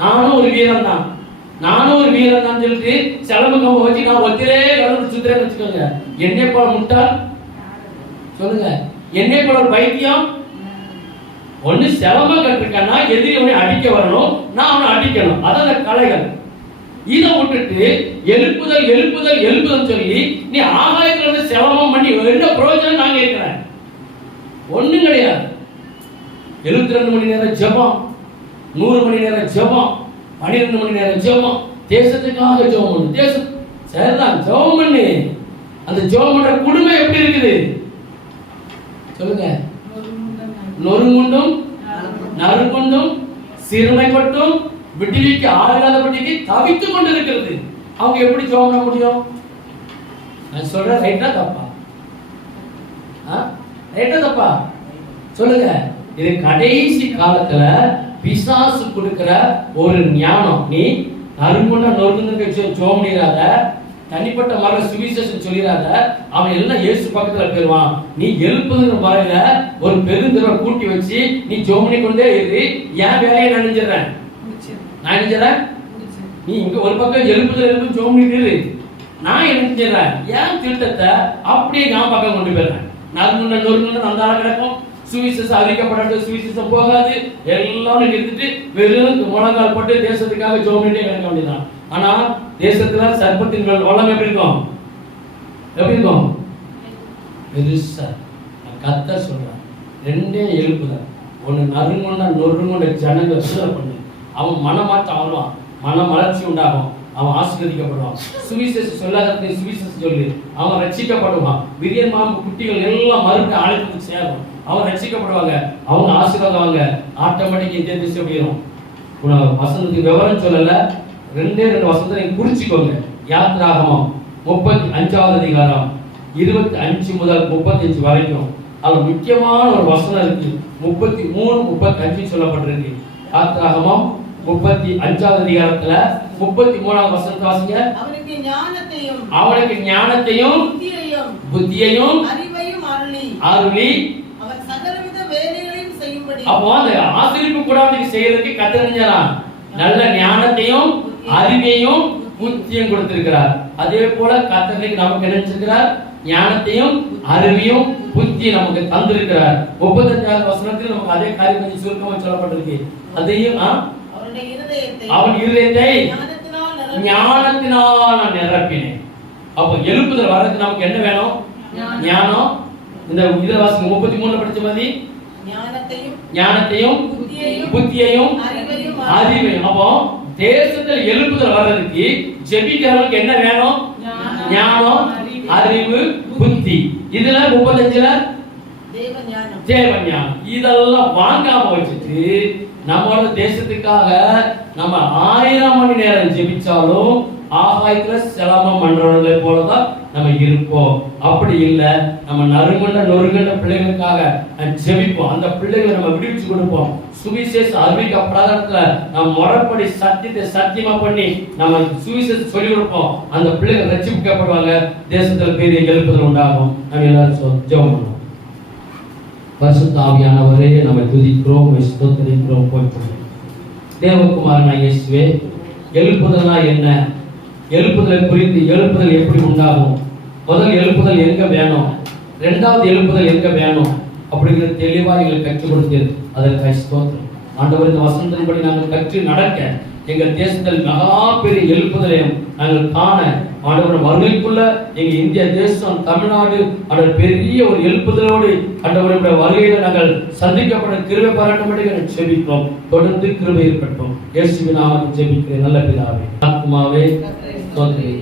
நானும் ஒரு வீரன் தான் சொல்லிட்டு சிலம்பு கொம்ப வச்சு நான் ஒத்தையிலே கலந்து சுத்துறேன்னு வச்சுக்கோங்க. என்னை போல முட்டாள் சொல்லுங்க, என்னை போல பைத்தியம். ஒண்ணு சிலம்பம் கட்டிருக்கேன்னா எதிரி அவனை அடிக்க வரணும், நான் அவனை அடிக்கணும். அதான் கலைகள். இதை விட்டுட்டு எழுப்புதல் சொல்லி நீ ஆகாயத்துல வந்து சிலம்பம் பண்ணி என்ன பிரயோஜனம்? நான் கேட்கிறேன். ஒண்ணும் கிடையாது. 72 மணி நேரம் ஜெபம், 100 மணி நேரம் ஜெபம், 12 மணி நேரம் ஜெபம், தேசத்துக்காக ஜெபம் பண்ணு. தேசம் சரிதான், ஜெபம் பண்ணு. அந்த ஜெபம் பண்ற குடும்பம் எப்படி இருக்குது சொல்லுங்க? நொறுங்குண்டும் நறுங்குண்டும் சிறுமைப்பட்டும் விடுவிக்கு ஆளாதபடிக்கு தவித்துக் கொண்டு இருக்கிறது. அவங்க எப்படி ஜெபம் பண்ண முடியும்? நான் சொல்றேன், ரைட்டா தப்பா? ரைட்டா தப்பா சொல்லுங்க. இது கடைசி காலத்துல பிசாசு கொடுக்கிற ஒரு ஞானம். நீ நறுங்குண்ட நொறுங்குன்னு ஜெபம் பண்ணிடாத, தனிப்பட்ட மர சுவிசேஷம் சொல்லிடாத. அவன் எல்லாம் இயேசு பக்கத்துல போயிருவான். நீ எழுப்புதுங்கிற முறையில ஒரு பெருந்திரவை கூட்டி வச்சு நீ ஜெபம் பண்ணி கொண்டே இரு. ஏன் வேலையை நான் நினைச்சிடறேன்? நீ இங்க ஒரு பக்கம் எழுப்புதல் ஜெபம் பண்ணிட்டு இரு. நான் என்ன செஞ்சிடறேன்? ஏன் திட்டத்தை அப்படியே நான் பக்கம் கொண்டு போயிடுறேன். நறுங்குண்ட நொறுங்குண்ட அந்த ஆள் கிடக்கும். சுவிசேஷம் அறிவிக்கப்படாது, சுவிசேஷம் போகாது. எல்லாரும் எடுத்துட்டு வெறும் முழங்கால் போட்டு தேசத்துக்காக ஜெபம் பண்ணிட்டே கிடக்க வேண்டியதான். ஆனா தேசத்துல சர்ப்பத்தின் வளம் எப்படி இருக்கும்? பெருசா. கர்த்தர் சொல்றான், 2 எழுப்புதல். ஒண்ணு நறுங்குண்ட நொறுங்குண்ட ஜனங்களை பண்ணு. அவன் மனமாற்றம் ஆடுவான், மன மலர்ச்சி உண்டாகும், அவன் ஆசீர்வதிக்கப்படுவான். சுவிசேஷம் சொல்லாத சுவிசேஷம் சொல்லி அவன் ரட்சிக்கப்படுவான். விரியன்மாம் குட்டிகள் எல்லாம் மறுபடியும் ஆலயத்துக்கு சேரும். அவன் ரட்சிக்கப்படுவாங்க, அவங்க ஆசீர்வாதவாங்க. ஆட்டோமேட்டிக் இந்த திசை போயிடும். வசனத்துக்கு விவரம் சொல்லல, 2 வசனத்தை நீங்க குறிச்சுக்கோங்க. யாத்திராகமம் 35வது அதிகாரம் 25 முதல் 35 வரைக்கும் அது முக்கியமான ஒரு வசனம் இருக்கு. 33, 35 சொல்லப்பட்டிருக்கு. யாத்திராகமம் 35வது அதிகாரத்துல 33வது வசனத்தை வாசிங்க. அவனுக்கு ஞானத்தையும் புத்தியையும் அருளி அவன் சகலவித வேலைகளையும் செய்யும்படி. அப்போ அந்த ஆசீர்வதிப்பு கூடாரத்துக்கு செய்யறதுக்கு கத்தறிஞரான் நல்ல ஞானத்தையும் அறிவையும் புத்தியும் கொடுத்திருக்கிறார். அதே போல கர்த்தருக்கு நமக்கு நினைச்சிருக்கிறார், ஞானத்தையும் அறிவையும் புத்தியும் நமக்கு தந்திருக்கிறார். 35வது வசனத்தில் நமக்கு அதே காரியம் கொஞ்சம் சுருக்கமாக சொல்லப்பட்டிருக்கு. அதையும் அவன் இருதயத்தை ஞானத்தினால் நான் நிரப்பினேன். அப்ப எழுப்புதல் வர்றதுக்கு நமக்கு என்ன வேணும்? ஞானம். இந்த இதுல வாசிங்க 33 படிச்ச மாதிரி ஞானத்தையும் புத்தியையும் அறிவையும். அப்போ தேசத்துல எழுப்புதல் வர்றதுக்கு ஜெபிக்கிறவனுக்கு என்ன வேணும்? ஞானம், அறிவு, புத்தி. இதுல 35ல தேவ ஞானம். இதெல்லாம் வாங்காம வச்சுட்டு நம்மளோட தேசத்துக்காக நம்ம 1000 மணி நேரம் ஜெபிச்சாலும் ஆகாயத்துல சிலம்பம் பண்றவர்களை போலதான் நம்ம இருப்போம். அப்படி இல்லை, நம்ம நொறுங்குண்ட பிள்ளைகளுக்காக ஜெபிப்போம். அந்த பிள்ளைகளை நம்ம விடுவிச்சு கொடுப்போம். சுவிசேஷ அறிவிக்கப்படாத நம்ம முறைப்படி சத்தியத்தை சத்தியமா பண்ணி நம்ம சுவிசேஷம் சொல்லி கொடுப்போம். அந்த பிள்ளைகள் ரட்சிக்கப்படுவாங்க. தேசத்துல பெரிய எழுப்புதல் உண்டாகும். நம்ம எல்லாரும் ஜெபம் பண்ணுவோம். பரிசுத்த ஆவியானவரே, நம்ம துதிக்கிறோம், ஸ்தோத்திரிக்கிறோம். தேவகுமாரன் இயேசுவே, எழுப்புதல்னா என்ன? எழுப்புதலை குறித்து எழுப்புதல் எப்படி உண்டாகும்? முதல் எழுப்புதல் எங்க வேணும், 2வது எழுப்புதல் எங்க வேணும் அப்படிங்கிற தெளிவா எங்களுக்கு கற்றுக் கொடுத்தது. அதற்கு ஸ்தோத்திரம். ஆண்டவர் இந்த வசனத்தின்படி நாங்கள் கற்று நடக்க எங்க தேசத்தில் மகா பெரிய எழுப்புதலையும் நாங்கள் காண ஆண்டவர் வருகைக்குள்ள எங்க இந்திய தேசம் தமிழ்நாடு அந்த பெரிய ஒரு எழுப்புதலோடு ஆண்டவருடைய வருகையில நாங்கள் சந்திக்கப்பட கிருபை பாராட்டும்படி ஜெபிக்கிறோம். தொடர்ந்து கிருபை இருக்கட்டும். இயேசுவின் நாமத்தில் ஜெபிக்கிறேன் நல்ல பிதாவே. ஆத்மாவே ஸ்தோத்திரி.